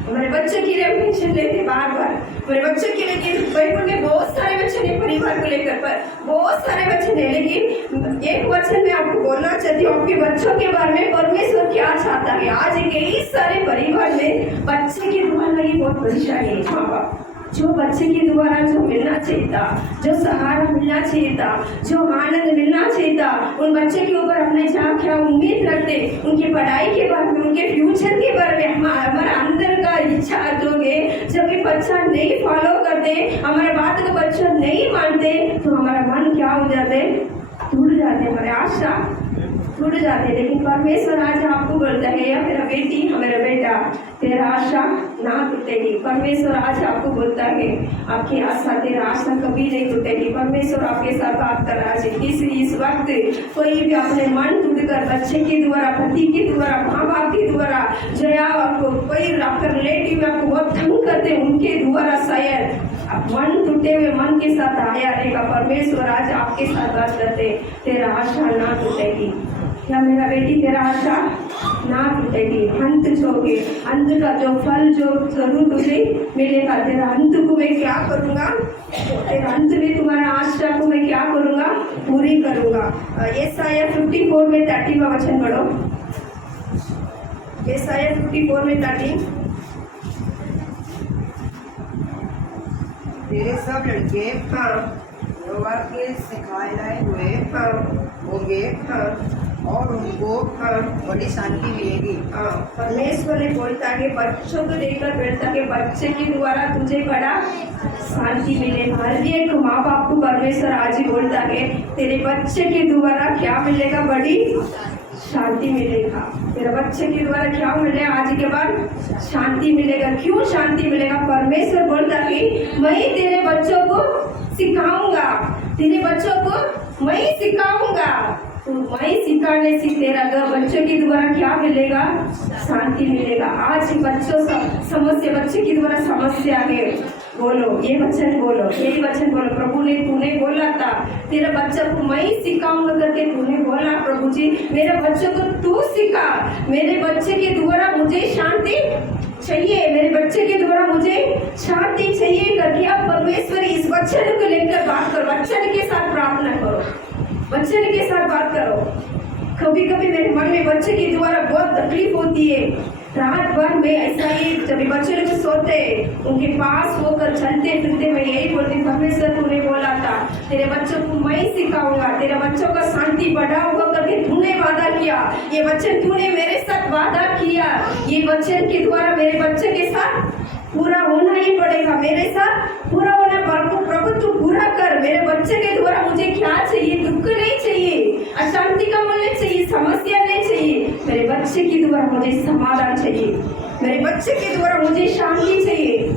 हमारे बच्चों के लिए हम टेंशन लेते बार बार, हमारे बच्चों के लिए बाइबल में बहुत सारे वचन है, परिवार को लेकर पर बहुत सारे वचन है। लेकिन एक वचन में आपको बोलना चाहती हूँ, आपके बच्चों के बारे में परमेश्वर क्या चाहता है। आज कई सारे परिवार में बच्चे की द्वारा ही बहुत परेशानी है। माँ बाप जो बच्चे के द्वारा जो मिलना चाहिए था, जो सहारा मिलना चाहिए था, जो आनंद मिलना चाहिए था, उन बच्चे के ऊपर अपने क्या उम्मीद रखते, उनकी पढ़ाई के बारे में, उनके फ्यूचर के बारे में, हमारा अंदर का इच्छा जो है, जब ये बच्चा नहीं फॉलो करते, हमारे बात को बच्चा नहीं मानते, तो हमारा मन क्या हो जाते, टूट जाते, हमारे आशा टूट जाते। लेकिन परमेश्वर आज आपको बोलता है, या मेरा बेटी, मेरा बेटा, तेरा आशा ना टूटेगी। परमेश्वर आज आपको बोलता है, आपकी आशा, तेरा आशा कभी नहीं टूटेगी। परमेश्वर आपके साथ बात कर रहा है। इस वक्त कोई भी अपने मन टूटकर बच्चे के द्वारा, पति के द्वारा, माँ बाप के द्वारा, जो आपको कोई आपका रिलेटिव आपको बहुत तंग करते, उनके द्वारा शायद आप मन टूटे हुए मन के साथ आया रहेगा। परमेश्वर आज आपके साथ बात करते, तेरा आशा ना टूटेगी। क्या मेरा बेटी, तेरा आशा ना टूटेगी। अंत जोगे, अंत का जो फल जो जरूर तुझे मिलेगा। तेरा अंत को मैं क्या करूँगा, तेरा अंत में तुम्हारा आशा को मैं क्या करूँगा, पूरी करूँगा। यशायाह 54 में 30 का वचन पढ़ो। यशायाह 54 में 30। तेरे सब लड़के हाँ यहोवा के सिखाए हुए हाँ होंगे हाँ और उनको बड़ी शांति मिलेगी। हाँ, परमेश्वर ने बोलता है बच्चों को देखकर बोलता है बच्चे के द्वारा तुझे बड़ा शांति मिलेगा। हर एक माँ बाप को परमेश्वर आज ही बोलता है तेरे बच्चे के द्वारा क्या मिलेगा, बड़ी शांति मिलेगा। तेरे बच्चे के द्वारा क्या मिलेगा, आज के बाद शांति मिलेगा। क्यों शांति मिलेगा? परमेश्वर बोलता है मैं तेरे बच्चों को सिखाऊंगा, तेरे बच्चों को मैं सिखाऊंगा। तो मैं सिखाने से तेरा बच्चों के द्वारा क्या मिलेगा? शांति मिलेगा। आज बच्चों समस्या, बच्चे के द्वारा समस्या है, बोलो ये वचन बोलो, यही वचन बोलो। प्रभु ने तूने बोला था तेरा बच्चा को मैं सिखाऊंगा करके तूने बोला। प्रभु जी मेरे बच्चे को तू सिखा, मेरे बच्चे के द्वारा मुझे शांति चाहिए, मेरे बच्चे के द्वारा मुझे शांति चाहिए करके अब परमेश्वर इस वचन को लेकर बात करो, वचन के साथ प्रार्थना करो, वचन के साथ बात करो। कभी कभी मेरे मन में बच्चे के द्वारा बहुत तकलीफ होती है, रात भर में ऐसा ही जब बच्चे लोग सोते उनके पास होकर चलते फिरते मैं यही बोलती परमेश्वर तूने बोला था तेरे बच्चों को मैं सिखाऊंगा, तेरे बच्चों का शांति बढ़ाऊंगा करके तूने वादा किया। ये वचन तूने मेरे साथ वादा किया, ये वचन के द्वारा मेरे बच्चे के साथ पूरा होना ही पड़ेगा, मेरे साथ पूरा होना। प्रभु तू पूरा कर, मेरे बच्चे के द्वारा मुझे क्या चाहिए? दुख नहीं चाहिए, अशांति का मन नहीं चाहिए, समस्या नहीं चाहिए, मेरे बच्चे के द्वारा मुझे समाधान चाहिए, मेरे बच्चे के द्वारा मुझे शांति चाहिए।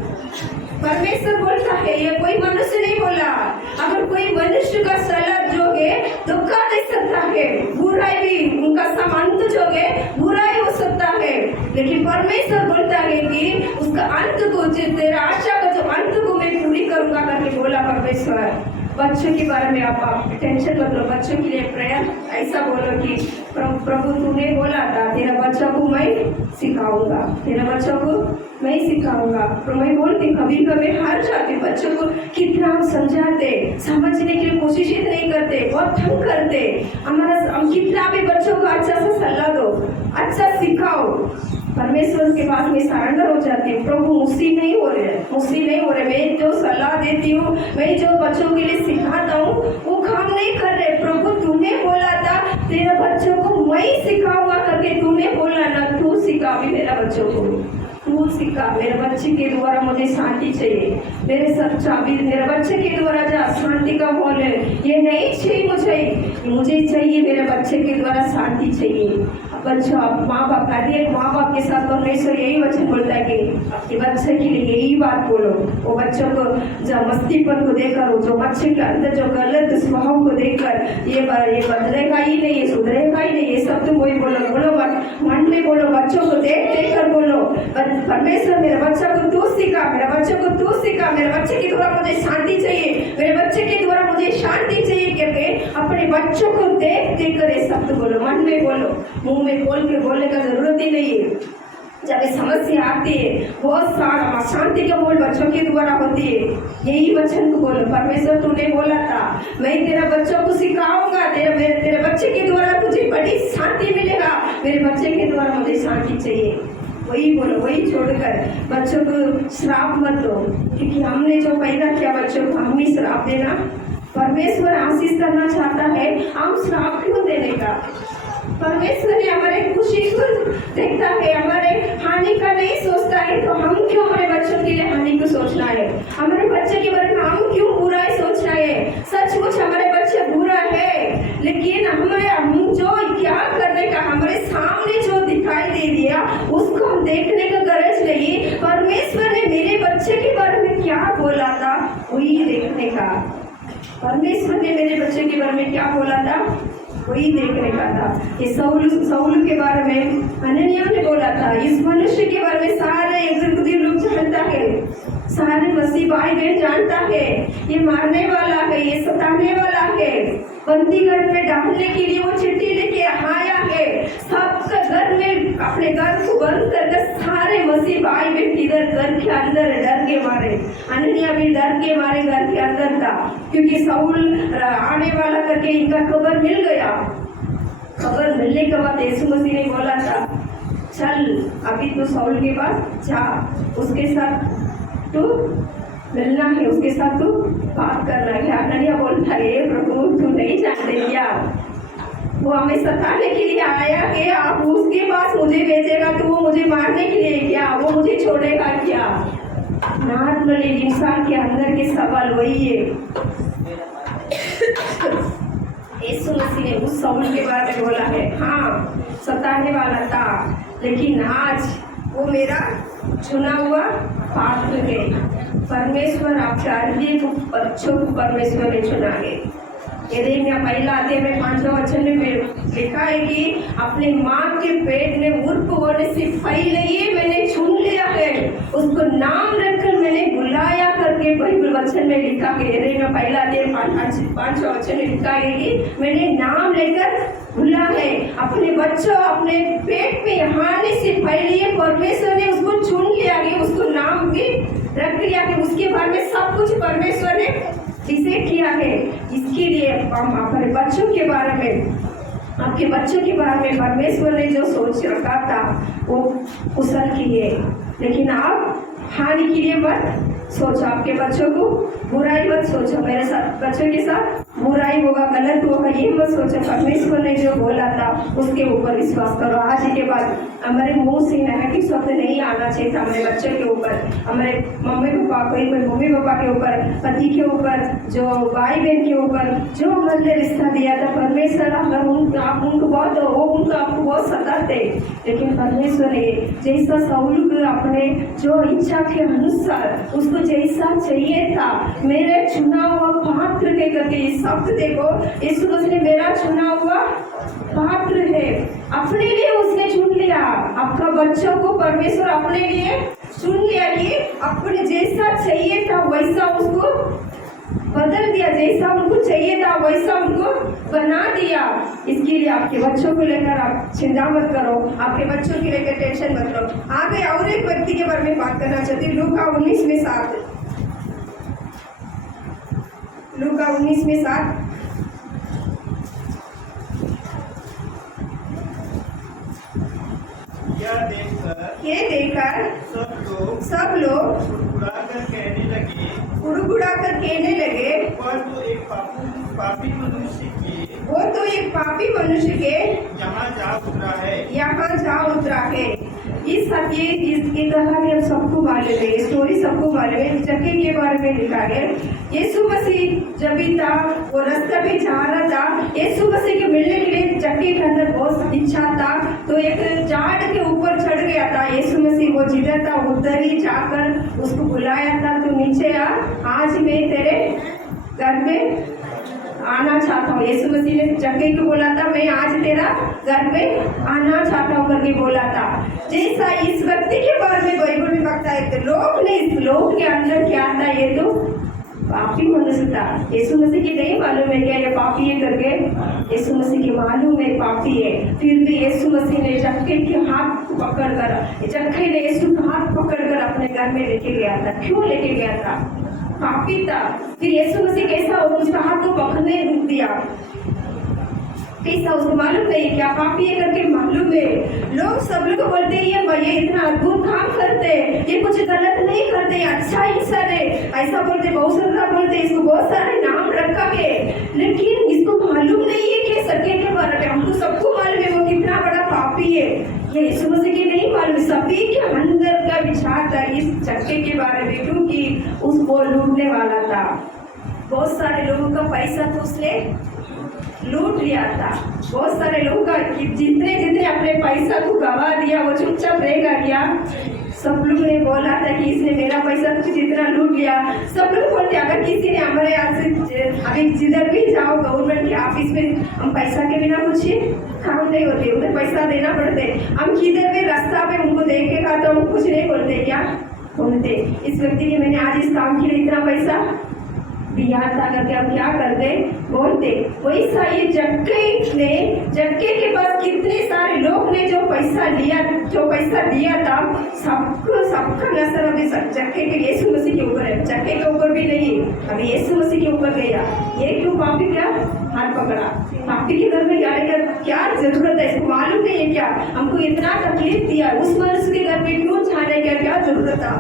परमेश्वर बोलता है, ये कोई मनुष्य नहीं बोला। अगर कोई मनुष्य का सलाह जो है धोखा दे सकता है, बुराई भी उनका संबंध जो है बुराई हो सकता है, लेकिन परमेश्वर बोलता है कि उसका अंत को, तेरा आशा का जो अंत को मैं पूरी करूंगा करके बोला परमेश्वर। बच्चों के बारे में आप टेंशन मत लो, बच्चों के लिए प्रेयर ऐसा बोलो कि प्रभु तूने बोला था तेरा बच्चों को मैं सिखाऊंगा, तेरा बच्चों को मैं सिखाऊंगा। तो मैं बोलती कभी कभी हार जाते, बच्चों को कितना हम समझाते, समझने की कोशिश नहीं करते, बहुत तंग करते। हम कितना भी बच्चों को अच्छा सा सलाह दो, अच्छा सिखाओ, परमेश्वर के पास में सरेंडर हो जाती हूँ। प्रभु मुझसे नहीं हो रहे, मैं जो सलाह देती हूँ, मैं जो बच्चों के लिए सिखाता हूँ वो काम नहीं कर रहे। प्रभु तूने बोला था तेरे बच्चों को मैं सिखाऊंगा करके तूने बोला ना, तू सिखा भी मेरा बच्चों को, तू सिखा। मेरे बच्चे के द्वारा मुझे शांति चाहिए, मेरे सब चाबी मेरे बच्चे के द्वारा जा शांति का माहौल है, ये नहीं चाहिए मुझे चाहिए मेरे बच्चे के द्वारा शांति चाहिए। बच्चा माँ बाप एक माँ बाप के साथ परमेश्वर यही वचन बोलता है कि आपके बच्चे के लिए यही बात बोलो। वो बच्चों को जब मस्तीपन को देखकर, जो बच्चे के अंदर जो गलत स्वभाव को देखकर ये बदलेगा ही नहीं, ये सुधरेगा ही नहीं, ये सब तुम वही बोलो मन में बोलो, बच्चों को देख कर बोलो परमेश्वर मेरे बच्चा को तू सिखा, मेरे बच्चों को तू सिखा, मेरे बच्चे के द्वारा मुझे शांति चाहिए, मेरे बच्चे के द्वारा मुझे शांति चाहिए करके अपने बच्चों को देख कर ये शब्द बोलो, मन में बोलो, मुंह में बोल के बोलने का जरूरत ही नहीं है। जब समस्या आती है बहुत सारा अशांति का बोल बच्चों के द्वारा होती है, यही वचन को बोलो परमेश्वर तूने बोला था मैं तेरा बच्चों को सिखाऊंगा, तेरे बच्चे के द्वारा तुझे बड़ी शांति मिलेगा, मेरे बच्चे के द्वारा मुझे शांति चाहिए। वही बोलो, वही छोड़कर बच्चों को श्राप मत दो, क्योंकि हमने जो पैदा किया बच्चों को हम ही श्राप देना। परमेश्वर आशीष करना चाहता है, हम श्राप क्यों देने का? परमेश्वर ने हमारे खुशी को देखता है, हमारे हानि का नहीं सोचता है, तो हम क्यों हमारे बच्चों के लिए हानि को सोचना है? हमारे बच्चे के बारे में हम क्यों बुराई सोचना है? सचमुच हमारे बच्चे बुरा है, लेकिन हम जो क्या करने का, हमारे सामने जो दिखाई दे दिया उसको हम देखने का गरज नहीं। परमेश्वर ने मेरे बच्चे के बारे में क्या बोला था वही देखने का। परमेश्वर ने मेरे बच्चे के बारे में क्या बोला था वही देखने का था। ये साउल के बारे में हनन्याह ने बोला था, इस मनुष्य के बारे में सारे यहूदी लोग जानता है, सारे मसीह भाई बहन जानता है, ये मारने वाला है, ये सताने वाला है, बंदी घर में डालने के लिए वो चिट्ठी लेके आया है। सबका घर में अपने घर को बंद करके सारे मसीह भाई बहन इधर घर के अंदर डर के मारे, हनन्याह भी डर के मारे घर के अंदर था, क्योंकि साउल आने वाला करके इनका खबर मिल गया। खबर मिलने के बाद यीशु मसीह ने बोला था चल अभी तो साउल के पास जा, उसके साथ तू मिलना है, उसके साथ तू बात करना है। हनन्याह बोलता है प्रभु तू नहीं जानते क्या, वो हमें सताने के लिए आया है, आप उसके पास मुझे भेजेगा तो वो मुझे मारने के लिए क्या, वो मुझे छोड़ेगा क्या? नॉर्मली इंसान के अंदर के सवाल वही है। यीशु मसीह ने उस साउल के बारे में बोला है, हाँ सताने वाला था, लेकिन आज वो मेरा चुना हुआ पात्र है। परमेश्वर आपके हृदय को बच्चों को परमेश्वर ने चुना है। यिर्मयाह पहला अध्याय में 5वां वचन में लिखा है कि अपने माँ के पेट में उर्प होने से पहले ही मैंने चुन लिया है, उसको नाम रखकर मैंने बुलाया करके बाइबल वचन में लिखा है। यिर्मयाह पहला अध्याय 5वां वचन में लिखा है कि मैंने नाम लेकर बुला है। अपने बच्चों अपने पेट में आने से पहले ही परमेश्वर ने उसको चुन लिया कि उसको नाम भी रख लिया कि उसके बारे में सब कुछ परमेश्वर ने डिसाइड किया है। इसके लिए हम अपने बच्चों के बारे में, आपके बच्चों के बारे में परमेश्वर ने जो सोच रखा था वो कुशल किए, लेकिन आप हानि के लिए मत सोचो। आपके बच्चों को बुराई मत सोचो, मेरे साथ बच्चों के साथ बुराई होगा, गलत होगा, ये मत सोचो। परमेश्वर ने जो बोला था उसके ऊपर विश्वास करो। आज के बाद हमारे मुंह से नेगेटिव शब्द नहीं आना चाहिए था हमारे बच्चों के ऊपर, हमारे मम्मी पापा के ऊपर, पति के ऊपर, जो भाई बहन के ऊपर, जो हमारे रिश्ता दिया था परमेश्वर, अगर आप उनको बहुत वो उनको आपको बहुत सताते, लेकिन परमेश्वर ने जैसा साउल को अपने जो इच्छा के अनुसार उसको जैसा चाहिए था, मेरे चुना हुआ पात्र के करके इस शब्द देखो, यीशु मसीह ने मेरा चुना हुआ पात्र है, अपने लिए उसने चुन लिया। आपका बच्चों को परमेश्वर अपने लिए चुन लिया कि अपने जैसा चाहिए था वैसा उसको बदल दिया, जैसा उनको चाहिए था वैसा उनको बना दिया। इसके लिए आपके बच्चों को लेकर आप चिंता मत करो, आपके बच्चों के लेकर टेंशन मत लो। आगे और एक व्यक्ति के बारे में बात करना चाहती हूँ, लूका 19:7। लूका 19:7। ये देखकर सब लोग उड़ाकर कहने लगे, वो तो एक पापी पापी मनुष्य के यहाँ जा उतरा है। इस सत्य इसकी कहानी हम सबको मालूम है, स्टोरी सबको मालूम है। जक्के के बारे में लिखा है, यीशु मसीह जब भी था वो रास्ता पे जा रहा था, यीशु मसीह के मिलने के लिए जक्के के अंदर बहुत इच्छा था, तो एक झाड़ के ऊपर चढ़ गया था। यीशु मसीह वो जिधर था उधर ही जाकर उसको बुलाया था, तो नीचे आ, आज मैं तेरे घर में आना चाहता हूँ। यीशु मसीह ने जक्के को बोला था, मैं आज तेरा घर में आना चाहता हूँ करके बोला था। जैसा इस व्यक्ति के बारे में बाइबल में बताया है, तो लोग के अंदर क्या था, ये तो पापी मनुष्य था। यीशु मसीह की नहीं मालूम है क्या ये पापी है करके, यीशु मसीह की मालूम है पापी है। फिर भी यीशु मसीह ने जक्के के हाथ पकड़कर, जक्के ने यीशु का हाथ पकड़कर अपने घर में लेके गया था। क्यों लेके गया था? पापी था। फिर यीशु मसीह कैसा उसका हाथ को पकड़ने दिया, कैसा उसको मालूम नहीं क्या पापी है करके मालूम है। लोग सब लोग बोलते हैं ये इतना अद्भुत काम करते, ये कुछ गलत नहीं करते, अच्छा इंसान है, ऐसा बोलते, बहुत सारा बोलते, इसको बहुत सारे नाम रखा है, लेकिन इसको मालूम नहीं है कि सत्य के बारे में। हमको सबको मालूम है वो कितना बड़ा पापी है, ये यीशु मसीह की नहीं मालूम। सभी के अंदर का विचार था इस जक्के के बारे में, क्योंकि उसको लूटने वाला था। बहुत सारे लोगों का पैसा तो उसने लूट लिया था। बहुत सारे लोगों का जितने अपने पैसा को गवा दिया वो चुपचाप रहेगा क्या? सब लोग ने बोला था कि इसने मेरा पैसा तो जितना लूट लिया। सब लोग बोलते अगर किसी ने हमारे यहाँ से अभी जिधर भी जाओ गवर्नमेंट के ऑफिस में, हम पैसा के बिना कुछ काम नहीं होते, उधर पैसा देना पड़ते। हम किधर भी रास्ता पे उनको देखेगा तो हम कुछ नहीं बोलते, क्या बोलते? इस व्यक्ति के मैंने आज इस काम के लिए इतना पैसा दिया था करके हम क्या करते, बोलते। वैसा ये जक्के के पास कितने सारे लोग ने जो पैसा दिया था, सबका नजर अभी जक्के के यीशु मसीह के ऊपर है, जक्के के ऊपर भी नहीं, अभी यीशु मसीह के ऊपर गया। ये क्यों? पापी क्या हाथ पकड़ा, पापी के घर में जाने का क्या जरूरत है? इसको मालूम नहीं है क्या हमको इतना तकलीफ दिया, उस मनुष्य के घर में क्यों जाने का क्या जरूरत था?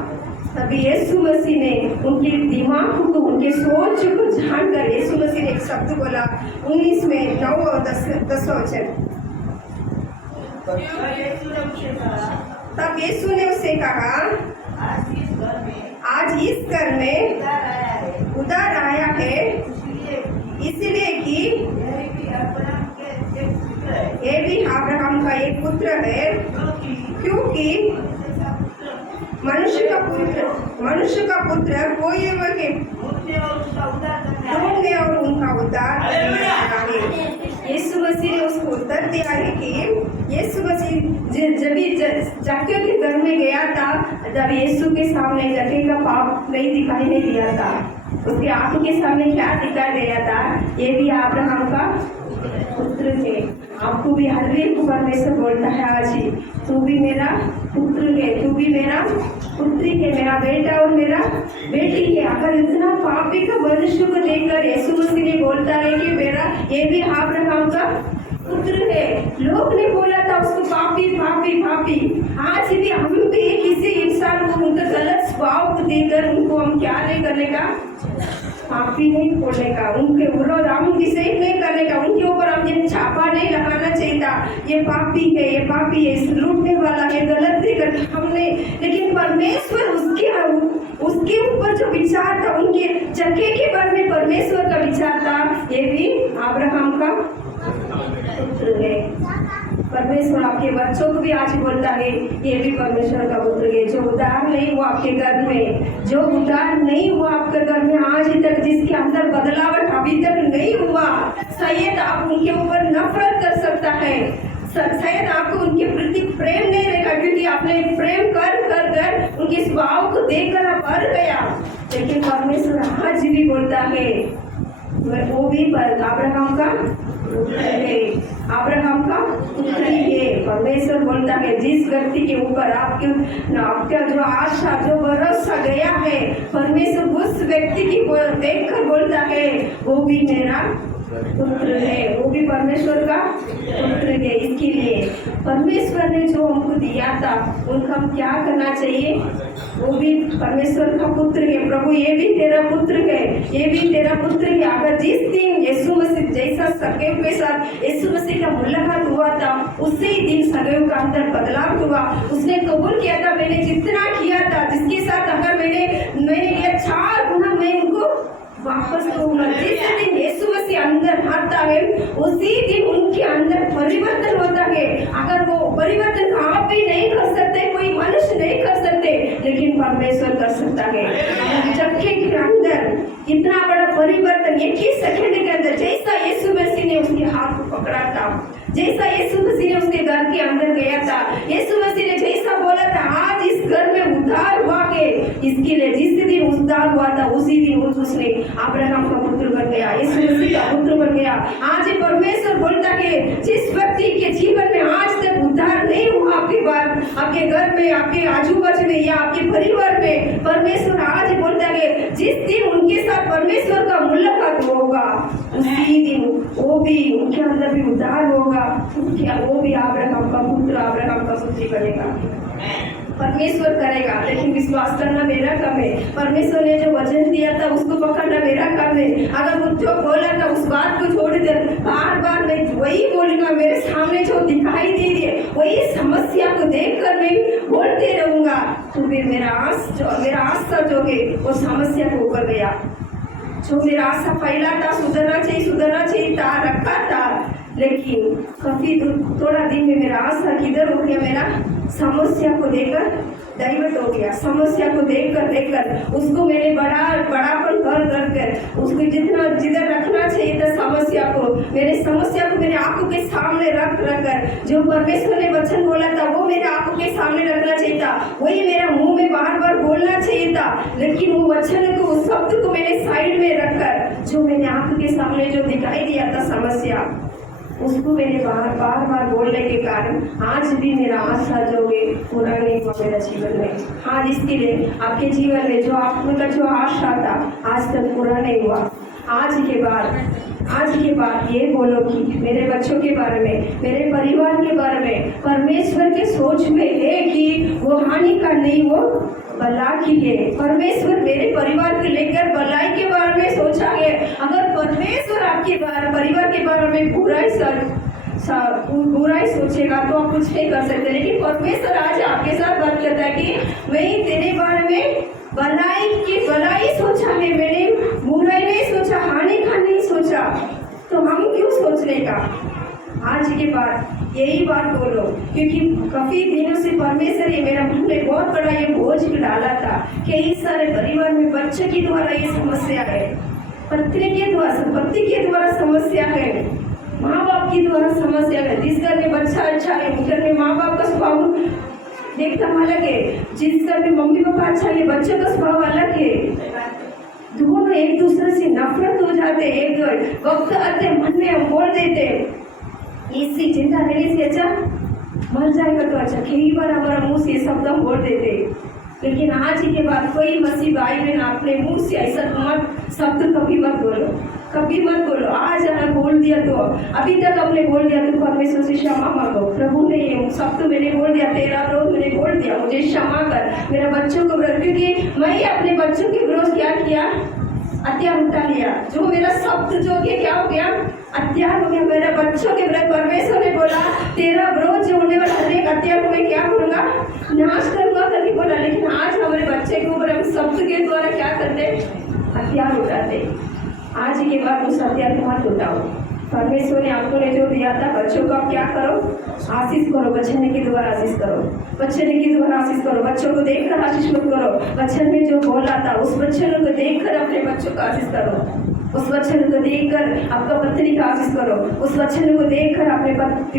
तभी यीशु मसीह ने उनके दिमाग को, उनके सोच को जानकर यीशु मसीह ने एक शब्द बोला 19 में 9 और 10 वचन। तब यीशु ने उससे कहा, आज इस घर में उधार आया है, इसलिए कि ये भी अब्राहम का एक पुत्र है, क्योंकि मनुष्य का पुत्र कोई ढूंढने और उनका उद्धार करते आए कि यीशु मसीह जब जक्के के घर में गया था, जब यीशु के सामने जक्के का पाप नहीं दिखाई नहीं दिया था, उसके आंखों के सामने क्या दिखाई दिया था? ये भी अब्राहम का पुत्र थे। आपको भी हर एक को परमेश्वर बोलता है आज ही, तू भी मेरा पुत्र है, तू भी मेरा पुत्री है, मेरा बेटा और मेरा बेटी है। अगर इतना पापी का मनुष्य को देखकर यीशु मसीह ने बोलता है कि मेरा ये भी अब्राहम का पुत्र है। लोग ने बोला था उसको पापी पापी पापी। आज भी हम भी किसी इंसान को उनका गलत स्वभाव को देखकर उनको हम क्या नहीं करने का, पापी नहीं बोलने का, उनके विरोध हम डिसाइड नहीं करने का, उनके ऊपर हम ये छापा नहीं लगाना चाहिए था, ये पापी है, ये पापी है, लूटने वाला है, गलत नहीं कर हमने। लेकिन परमेश्वर उसके ऊपर जो विचार था, उनके जक्के के बारे में परमेश्वर का विचार था, ये भी अब्राहम का पुत्र है। परमेश्वर आपके बच्चों को भी आज बोलता है, ये भी परमेश्वर का पुत्र है। जो उद्धार नहीं हुआ आपके घर में, जो उद्धार नहीं हुआ आपके घर में आज तक, जिसके अंदर बदलावट अभी तक नहीं हुआ, शायद आप उनके ऊपर नफरत कर सकता है, शायद आपको उनके प्रति प्रेम नहीं रहेगा, क्योंकि आपने प्रेम कर कर कर उनके स्वभाव को देखकर आप हार गया। लेकिन परमेश्वर आज भी बोलता है, वो भी अब्राहम का पुत्र है, अब्राहम का पुत्र है। परमेश्वर बोलता है, जिस व्यक्ति के ऊपर आपका जो आशा, जो भरोसा गया है, परमेश्वर उस व्यक्ति की देखकर बोलता है, वो भी मेरा पुत्र है, वो भी परमेश्वर का पुत्र है। इसके लिए परमेश्वर ने जो हमको दिया था, उनका हम क्या करना चाहिए? वो भी परमेश्वर का पुत्र है। प्रभु ये भी तेरा पुत्र है, ये भी तेरा पुत्र है। अगर जिस दिन यीशु मसीह जैसा सगेव के साथ यीशु मसीह का मुलाकात हुआ था, उसी ही दिन सगेव का अंदर बदलाव हुआ। उसने कबूल किया था, मैंने जितना किया था, जिसके साथ अगर मैंने लिया 4 गुना, मैं उनको वापस दूंगा। जिस दिन यीशु मसीह अंदर आता है, उसी दिन उनके अंदर परिवर्तन होता है। अगर वो परिवर्तन आप भी नहीं कर सकते, कोई मनुष्य नहीं कर सकते, लेकिन परमेश्वर कर सकता है। जक्के के अंदर इतना बड़ा परिवर्तन 1 ही सेकंड के अंदर, जैसा यीशु मसीह ने उसके हाथ को पकड़ा था, जैसा यीशु मसीह ने उसके घर के अंदर गया था, यीशु मसीह ने जैसा बोला था, आज इस घर में उद्धार हुआ है, इसके लिए जिस दिन उद्धार हुआ था, उसी दिन उसने अब्राहम का पुत्र बन गया, यीशु मसीह का पुत्र बन गया। आज परमेश्वर बोलता है, जिस व्यक्ति के जीवन में आज तक उद्धार नहीं हुआ, आपके घर में, आपके आजू बाजू में या आपके परिवार में, परमेश्वर आज बोलता है, जिस दिन उनके साथ परमेश्वर का मुलाकात होगा, उसी दिन वो भी उनके अंदर भी उद्धार होगा, वो भी अब्राहम का पुत्र, अब्राहम का पुत्री बनेगा। परमेश्वर करेगा, लेकिन विश्वास करना मेरा काम है। परमेश्वर ने जो वचन दिया था, उसको पकड़ना मेरा काम है। अगर वो जो बोला था, उस बात को छोड़ दे, बार बार मैं वही बोलूंगा, मेरे सामने जो दिखाई दे रही है, वही समस्या को देखकर मैं बोलते रहूंगा, तो फिर मेरा आशा जो है वो समस्या के ऊपर गया। जो मेरा आशा फैला था, सुधरना चाहिए था, रखा था, लेकिन काफी थोड़ा दिन में मेरा आशा किधर हो गया, मेरा समस्या को देखकर डाइवर्ट हो गया। समस्या को देखकर उसको मैंने बड़ापन कर उसको जिधर रखना चाहिए था समस्या को, मेरे आंखों के सामने रख कर जो परमेश्वर ने वचन बोला था, वो मेरे आंखों के सामने रखना चाहिए था, वही मेरा मुंह में बार बोलना चाहिए था। लेकिन वो वचन को, उस शब्द को मैंने साइड में रखकर, जो मैंने आंखों के सामने जो दिखाई दिया था समस्या, उसको मैंने बार बोलने के कारण आज भी मेरा आशा जो है पूरा नहीं हुआ मेरे जीवन में। आज इसके लिए आपके जीवन में जो आपका जो आशा था, आज तक पूरा नहीं हुआ। आज के बाद ये बोलो कि मेरे बच्चों के बारे में, मेरे परिवार के बारे में परमेश्वर के सोच में है कि वो हानि का नहीं, वो भला की है। परमेश्वर मेरे परिवार के लेकर भलाई के बारे में सोचा है। अगर परमेश्वर आपके परिवार के बारे में बुराई सोचेगा तो आप कुछ नहीं कर सकते। लेकिन परमेश्वर आज आपके साथ बात करता है कि मैं तेरे बारे में भलाई सोचा है, मैंने बुराई नहीं सोचा, हानि का नहीं सोचा। तो हम क्यों सोचने का? आज के बाद यही बात बोलो, क्योंकि काफी दिनों से परमेश्वर ये मेरा मन में बहुत बड़ा ये बोझ डाला था कि इस सारे परिवार में बच्चे के द्वारा ये समस्या है, पत्नी के द्वारा समस्या है, माँ बाप के द्वारा समस्या है। जिस घर में बच्चा अच्छा है उस घर में माँ बाप का स्वभाव एकदम अलग है। जिस घर में मम्मी पापा अच्छा है बच्चों का स्वभाव अलग है। दोनों एक दूसरे से नफरत हो जाते, एक वक्त आते मन में बोल देते इससे चिंता रहने से अच्छा मर जाएगा तो अच्छा। कई बार हमारा मुंह से शब्द हम बोल देते, लेकिन आज के बाद कोई मसीह भाई बहन अपने मुंह से ऐसा मत शब्द कभी मत बोलो, कभी मत बोलो। आज अगर बोल दिया तो अभी तक आपने बोल दिया तो परमेश्वर से क्षमा मांगो। प्रभु ने ये शब्द मैंने बोल दिया, तेरा विरोध मैंने बोल दिया, मुझे क्षमा कर। मेरे बच्चों को विरोध, क्योंकि मैं अपने बच्चों के विरोध क्या किया, हथियार उठा लिया। जो मेरा शब्द जो कि क्या हो गया, हथियार हो गया। मेरे बच्चों के विरुद्ध परमेश्वर ने बोला तेरा विरोध जो होने वाला हर एक हथियार को मैं क्या करूंगा, नाश करूंगा करके बोला। लेकिन आज हमारे बच्चे के ऊपर हम शब्द के द्वारा क्या करते, हथियार उठाते। आज के बाद उस हथियार को मत उठाओ। परमेश्वर ने आपको ने जो दिया था बच्चों को आप क्या करो, आशीष करो। बच्चन के द्वारा आशीष करो, बच्चन के द्वारा आशीष करो। बच्चों को देखकर आशीष मत करो। बच्चन ने जो बोला था उस बच्चन को देखकर अपने बच्चों का आशीष करो। उस बच्चन को देखकर आपका पत्नी का आशीष करो। उस बच्चन को देखकर अपने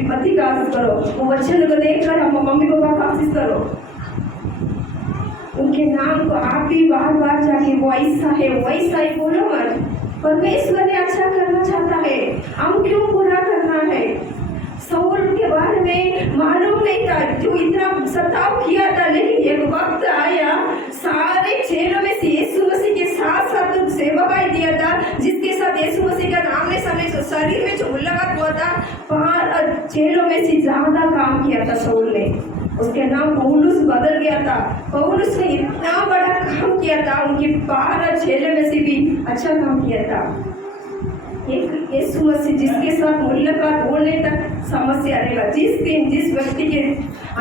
पति का आशीष करो। वो बच्चन को देखकर हम मम्मी पापा का आशीष करो। उनके नाम को आप भी बार बार जाके वो ऐसा है वैसा ही बोलो मत। परमेश्वर ने अच्छा करना चाहता है, हम क्यों बुरा करना है। सऊल के बारे में मालूम नहीं था, जो इतना सताव किया था, लेकिन एक वक्त आया सारे चेलों में से यीशु मसीह के साथ साथ सेवकाई दिया था, जिसके साथ यीशु मसीह का नाम ने सामने शरीर में जो मुलाकात हुआ था, 5 चेलों में से ज्यादा काम किया था सऊल ने। उसके नाम पौलुस बदल गया था। पौलुस ने इतना बड़ा काम किया था, उनके 12 चेले में से भी अच्छा काम किया था। एक यीशु मसीह जिसके साथ मुलाकात होने तक समस्या रहेगा। जिस दिन जिस व्यक्ति के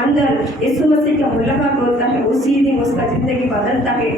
अंदर यीशु मसीह का मुलाकात होता है उसी दिन उसका जिंदगी बदलता है।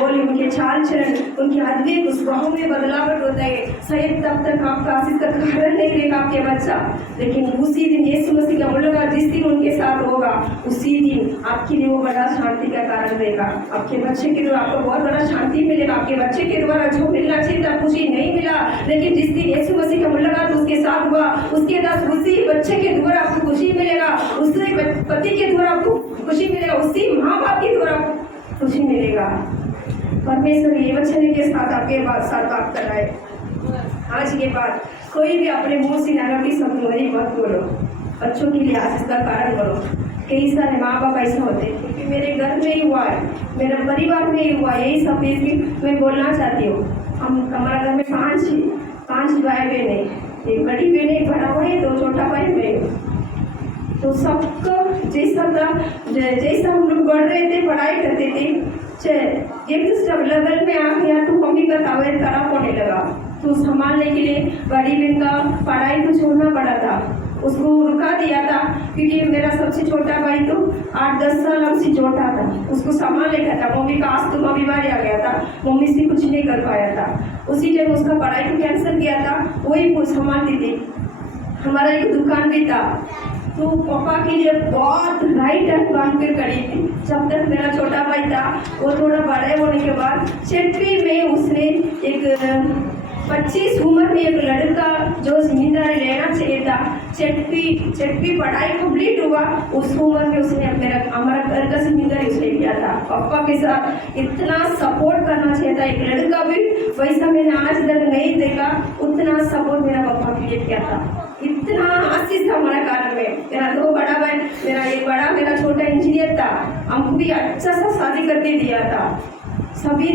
बोले उनके चाल चलन, उनके अद्भुत उस स्वभाव में बदलावट होता है। शायद तब तक आपका आशीष का कारण नहीं रहेगा आपके बच्चा, लेकिन उसी दिन यीशु मसीह का मुलाकात जिस दिन उनके साथ होगा उसी दिन आपके लिए वो बड़ा शांति का कारण रहेगा। आपके बच्चे के द्वारा आपको बहुत बड़ा शांति मिलेगा। आपके बच्चे के द्वारा जो मिलना चाहिए था खुशी नहीं मिला, लेकिन जिस दिन यीशु मसीह का मुलाकात उसके साथ हुआ उसके बाद उसी बच्चे के द्वारा आपको खुशी मिलेगा, उसी पति के द्वारा आपको खुशी मिलेगा, उसी माँ बाप के द्वारा आपको खुशी मिलेगा। परमेश्वर ये वचन के साथ आपके साथ बात कर रहा है। आज के बाद कोई भी अपने मुंह से नाराजगी शब्द मत बोलो, बच्चों के लिए आशीष का कारण बनो। कई सारे माँ बाप ऐसा होते हैं, क्योंकि मेरे घर में ही हुआ है, मेरे परिवार में ही हुआ, यही सब मैं बोलना चाहती हूँ। हमारा घर में 5 भाई बहन है, एक बड़ी बहन एक बड़ा भाई 2 छोटा भाई मैं। तो सबको जैसा था, जैसा हम लोग बढ़ रहे थे पढ़ाई करते थे, एक लेवल में आ गया तो मम्मी का तबीयत खराब होने लगा, तो संभालने के लिए बड़ी बहन का पढ़ाई तो छोड़ना पड़ा था, उसको रुका दिया था। क्योंकि मेरा सबसे छोटा भाई तो 8-10 साल हमसे छोटा था, उसको संभाल लेगा था। मम्मी का अस्थमा बीमारी आ गया था, मम्मी से कुछ नहीं कर पाया था। उसी टाइम उसका पढ़ाई को कैंसिल किया था, वही कुछ संभालती थी। हमारा एक दुकान भी था, तो पापा के लिए बहुत राइट हैंड बांध कर खड़ी थी। जब तक मेरा छोटा भाई था, वो थोड़ा बड़े होने के बाद 6वीं में उसने एक 25 उम्र में एक लड़का जो जिम्मेदारी लेना चाहिए था, 6वीं पढ़ाई कंप्लीट हुआ, उस उम्र में उसने हमारा घर का जिम्मेदारी उसने लिया था। पापा के साथ इतना सपोर्ट करना चाहिए था, एक लड़का भी वैसा मैंने आज तक नहीं देखा, उतना सपोर्ट मेरा पापा के लिए किया था। इतना आशीष था हमारे कारण में। मेरा 2 बड़ा भाई, मेरा एक बड़ा मेरा छोटा इंजीनियर था, हमको भी अच्छा सा शादी करके दिया था, सभी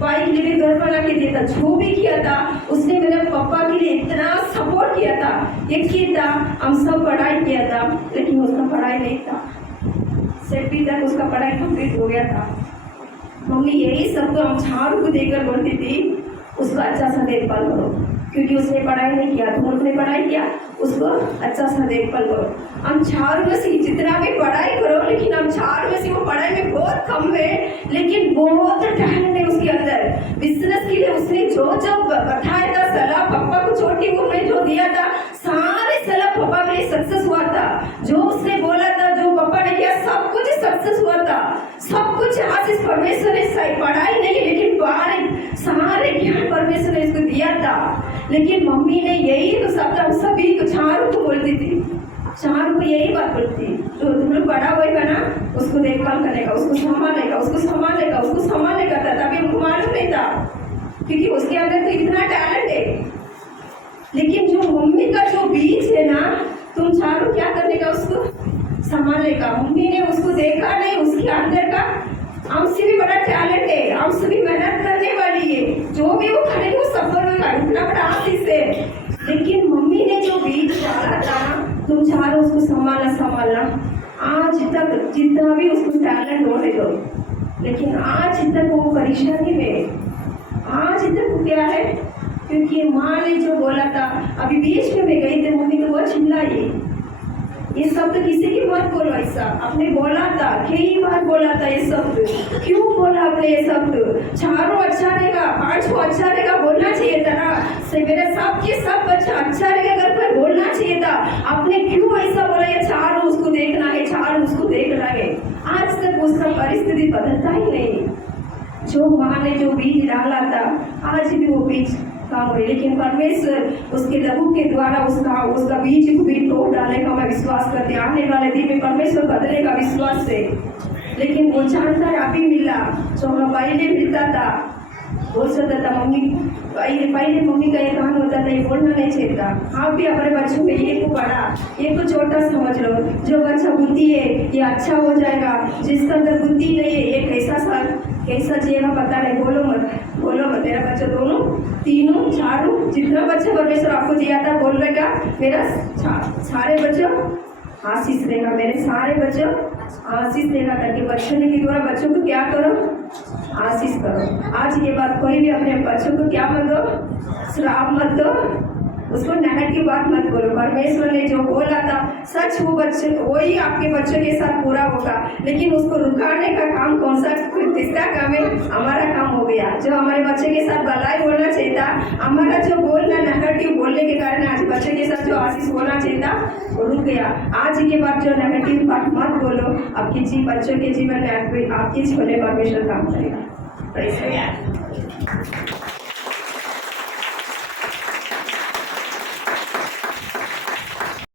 भाई के लिए भी घर बना के दिया था। जो भी किया था उसने मेरे पापा के लिए इतना सपोर्ट किया था। एक ही था, हम सब पढ़ाई किया था, लेकिन उसका पढ़ाई नहीं था, 6वीं तक उसका पढ़ाई कंप्लीट हो गया था। मम्मी यही सब तो हम चारों को देकर बोलती थी, उसको अच्छा सा देखभाल करो, क्योंकि उसने पढ़ाई नहीं किया, तुम लोग ने पढ़ाई किया, उसको अच्छा सा देखभाल करो। हम 4 में से जितना भी पढ़ाई करो, लेकिन हम 4 में से वो पढ़ाई में बहुत कम है, लेकिन बहुत टैलेंट है उसके अंदर। बिजनेस के लिए उसने जो बताया था, सलाह पापा को छोटी उम्र में जो दिया था, सारे सलाह पापा में सक्सेस हुआ था। जो उसने बोला था, जो पापा ने किया, सब कुछ सक्सेस हुआ था। सब कुछ आशीष परमेश्वर ने, पढ़ाई नहीं लेकिन सारे ज्ञान परमेश्वर ने इसको दिया था। लेकिन मम्मी ने यही तो सब सभी को चारों को बोलती थी, चारों को यही बात बोलती, तो तुम लोग बड़ा होएगा ना उसको देखभाल करेगा, उसको संभालेगा, उसको संभालेगा, उसको संभालेगा था। तभी उनको मालूम नहीं था क्योंकि उसके अंदर तो इतना टैलेंट है। लेकिन जो मम्मी का जो बीज है ना, तुम चारों क्या करने का उसको संभालेगा। मम्मी ने उसको देखा नहीं, उसके अंदर का हमसे भी बड़ा टैलेंट है, हमसे भी मेहनत करने वाली है, जो भी वो करेगी वो सफल होगा, इतना बड़ा आशीष है। लेकिन मम्मी ने जो बीज डाला था ना, तुम चारों उसको संभालना। आज तक जितना भी उसको टैलेंट होने दो, लेकिन आज तक वो परेशानी में, आज तक वो क्या है, क्योंकि माँ ने जो बोला था, अभी बीच में मैं गई थी, मम्मी को वो चिल्लाई, ये शब्द किसी की मत बोलो ऐसा। आपने बोला था, कई बार बोला था ये शब्द, क्यों बोला आपने ये शब्द? चारों अच्छा रहेगा, पांचों अच्छा रहेगा, बोलना चाहिए था ना। मेरे सबके सब बच्चा अच्छा रहेगा घर पर बोलना चाहिए था। आपने क्यों ऐसा बोला, ये चारों उसको देखना है, चारों उसको देखना है। आज तक उसका परिस्थिति बदलता ही नहीं। जो माँ ने जो बीज डाला था, आज भी वो बीज काम हुई, लेकिन परमेश्वर उसके लहू के द्वारा उसका बीज को भी तोड़ डालने का मैं विश्वास करती हूँ। आने वाले दिन में परमेश्वर बदलेगा विश्वास से। लेकिन वो जानकर अभी मिला जो हमें पहले मिलता था, बोल सकता था मम्मी, पहले मम्मी का ये काम होता था, ये बोलना नहीं चाहिए था। आप भी अपने बच्चों में ये को बड़ा, ये को छोटा समझ लो। जो बच्चा बुद्धि है ये अच्छा हो जाएगा, जिसका अंदर बुद्धि नहीं है ये कैसा जिएगा पता नहीं। बोलो मत मेरा बच्चा दोनों तीनों चारों जितना बच्चा परमेश्वर आपको दिया था, बोल रहेगा मेरा सारे बच्चों आशीष देगा, मेरे सारे बच्चों आशीष देगा करके बच्चों ने की द्वारा बच्चों को क्या करो, आशीष करो। आज के बाद कोई भी अपने बच्चों को क्या मत दो, श्राप मत दो, उसको नेगेटिव बात मत बोलो। परमेश्वर ने जो बोला था सच, वो बच्चे वही आपके बच्चों के साथ पूरा होगा। लेकिन उसको रुकाने का काम कौन सा, तीसरा काम है, हमारा काम हो गया। जो हमारे बच्चे के साथ भलाई बोलना चाहिए था, हमारा जो बोलना नेगेटिव बोलने के कारण आज बच्चे के साथ जो आशीष होना चाहिए था वो रुक गया। आज के बाद जो नेगेटिव बात मत बोलो, आपके बच्चों के जीवन में आपके जीवन में परमेश्वर काम करेगा।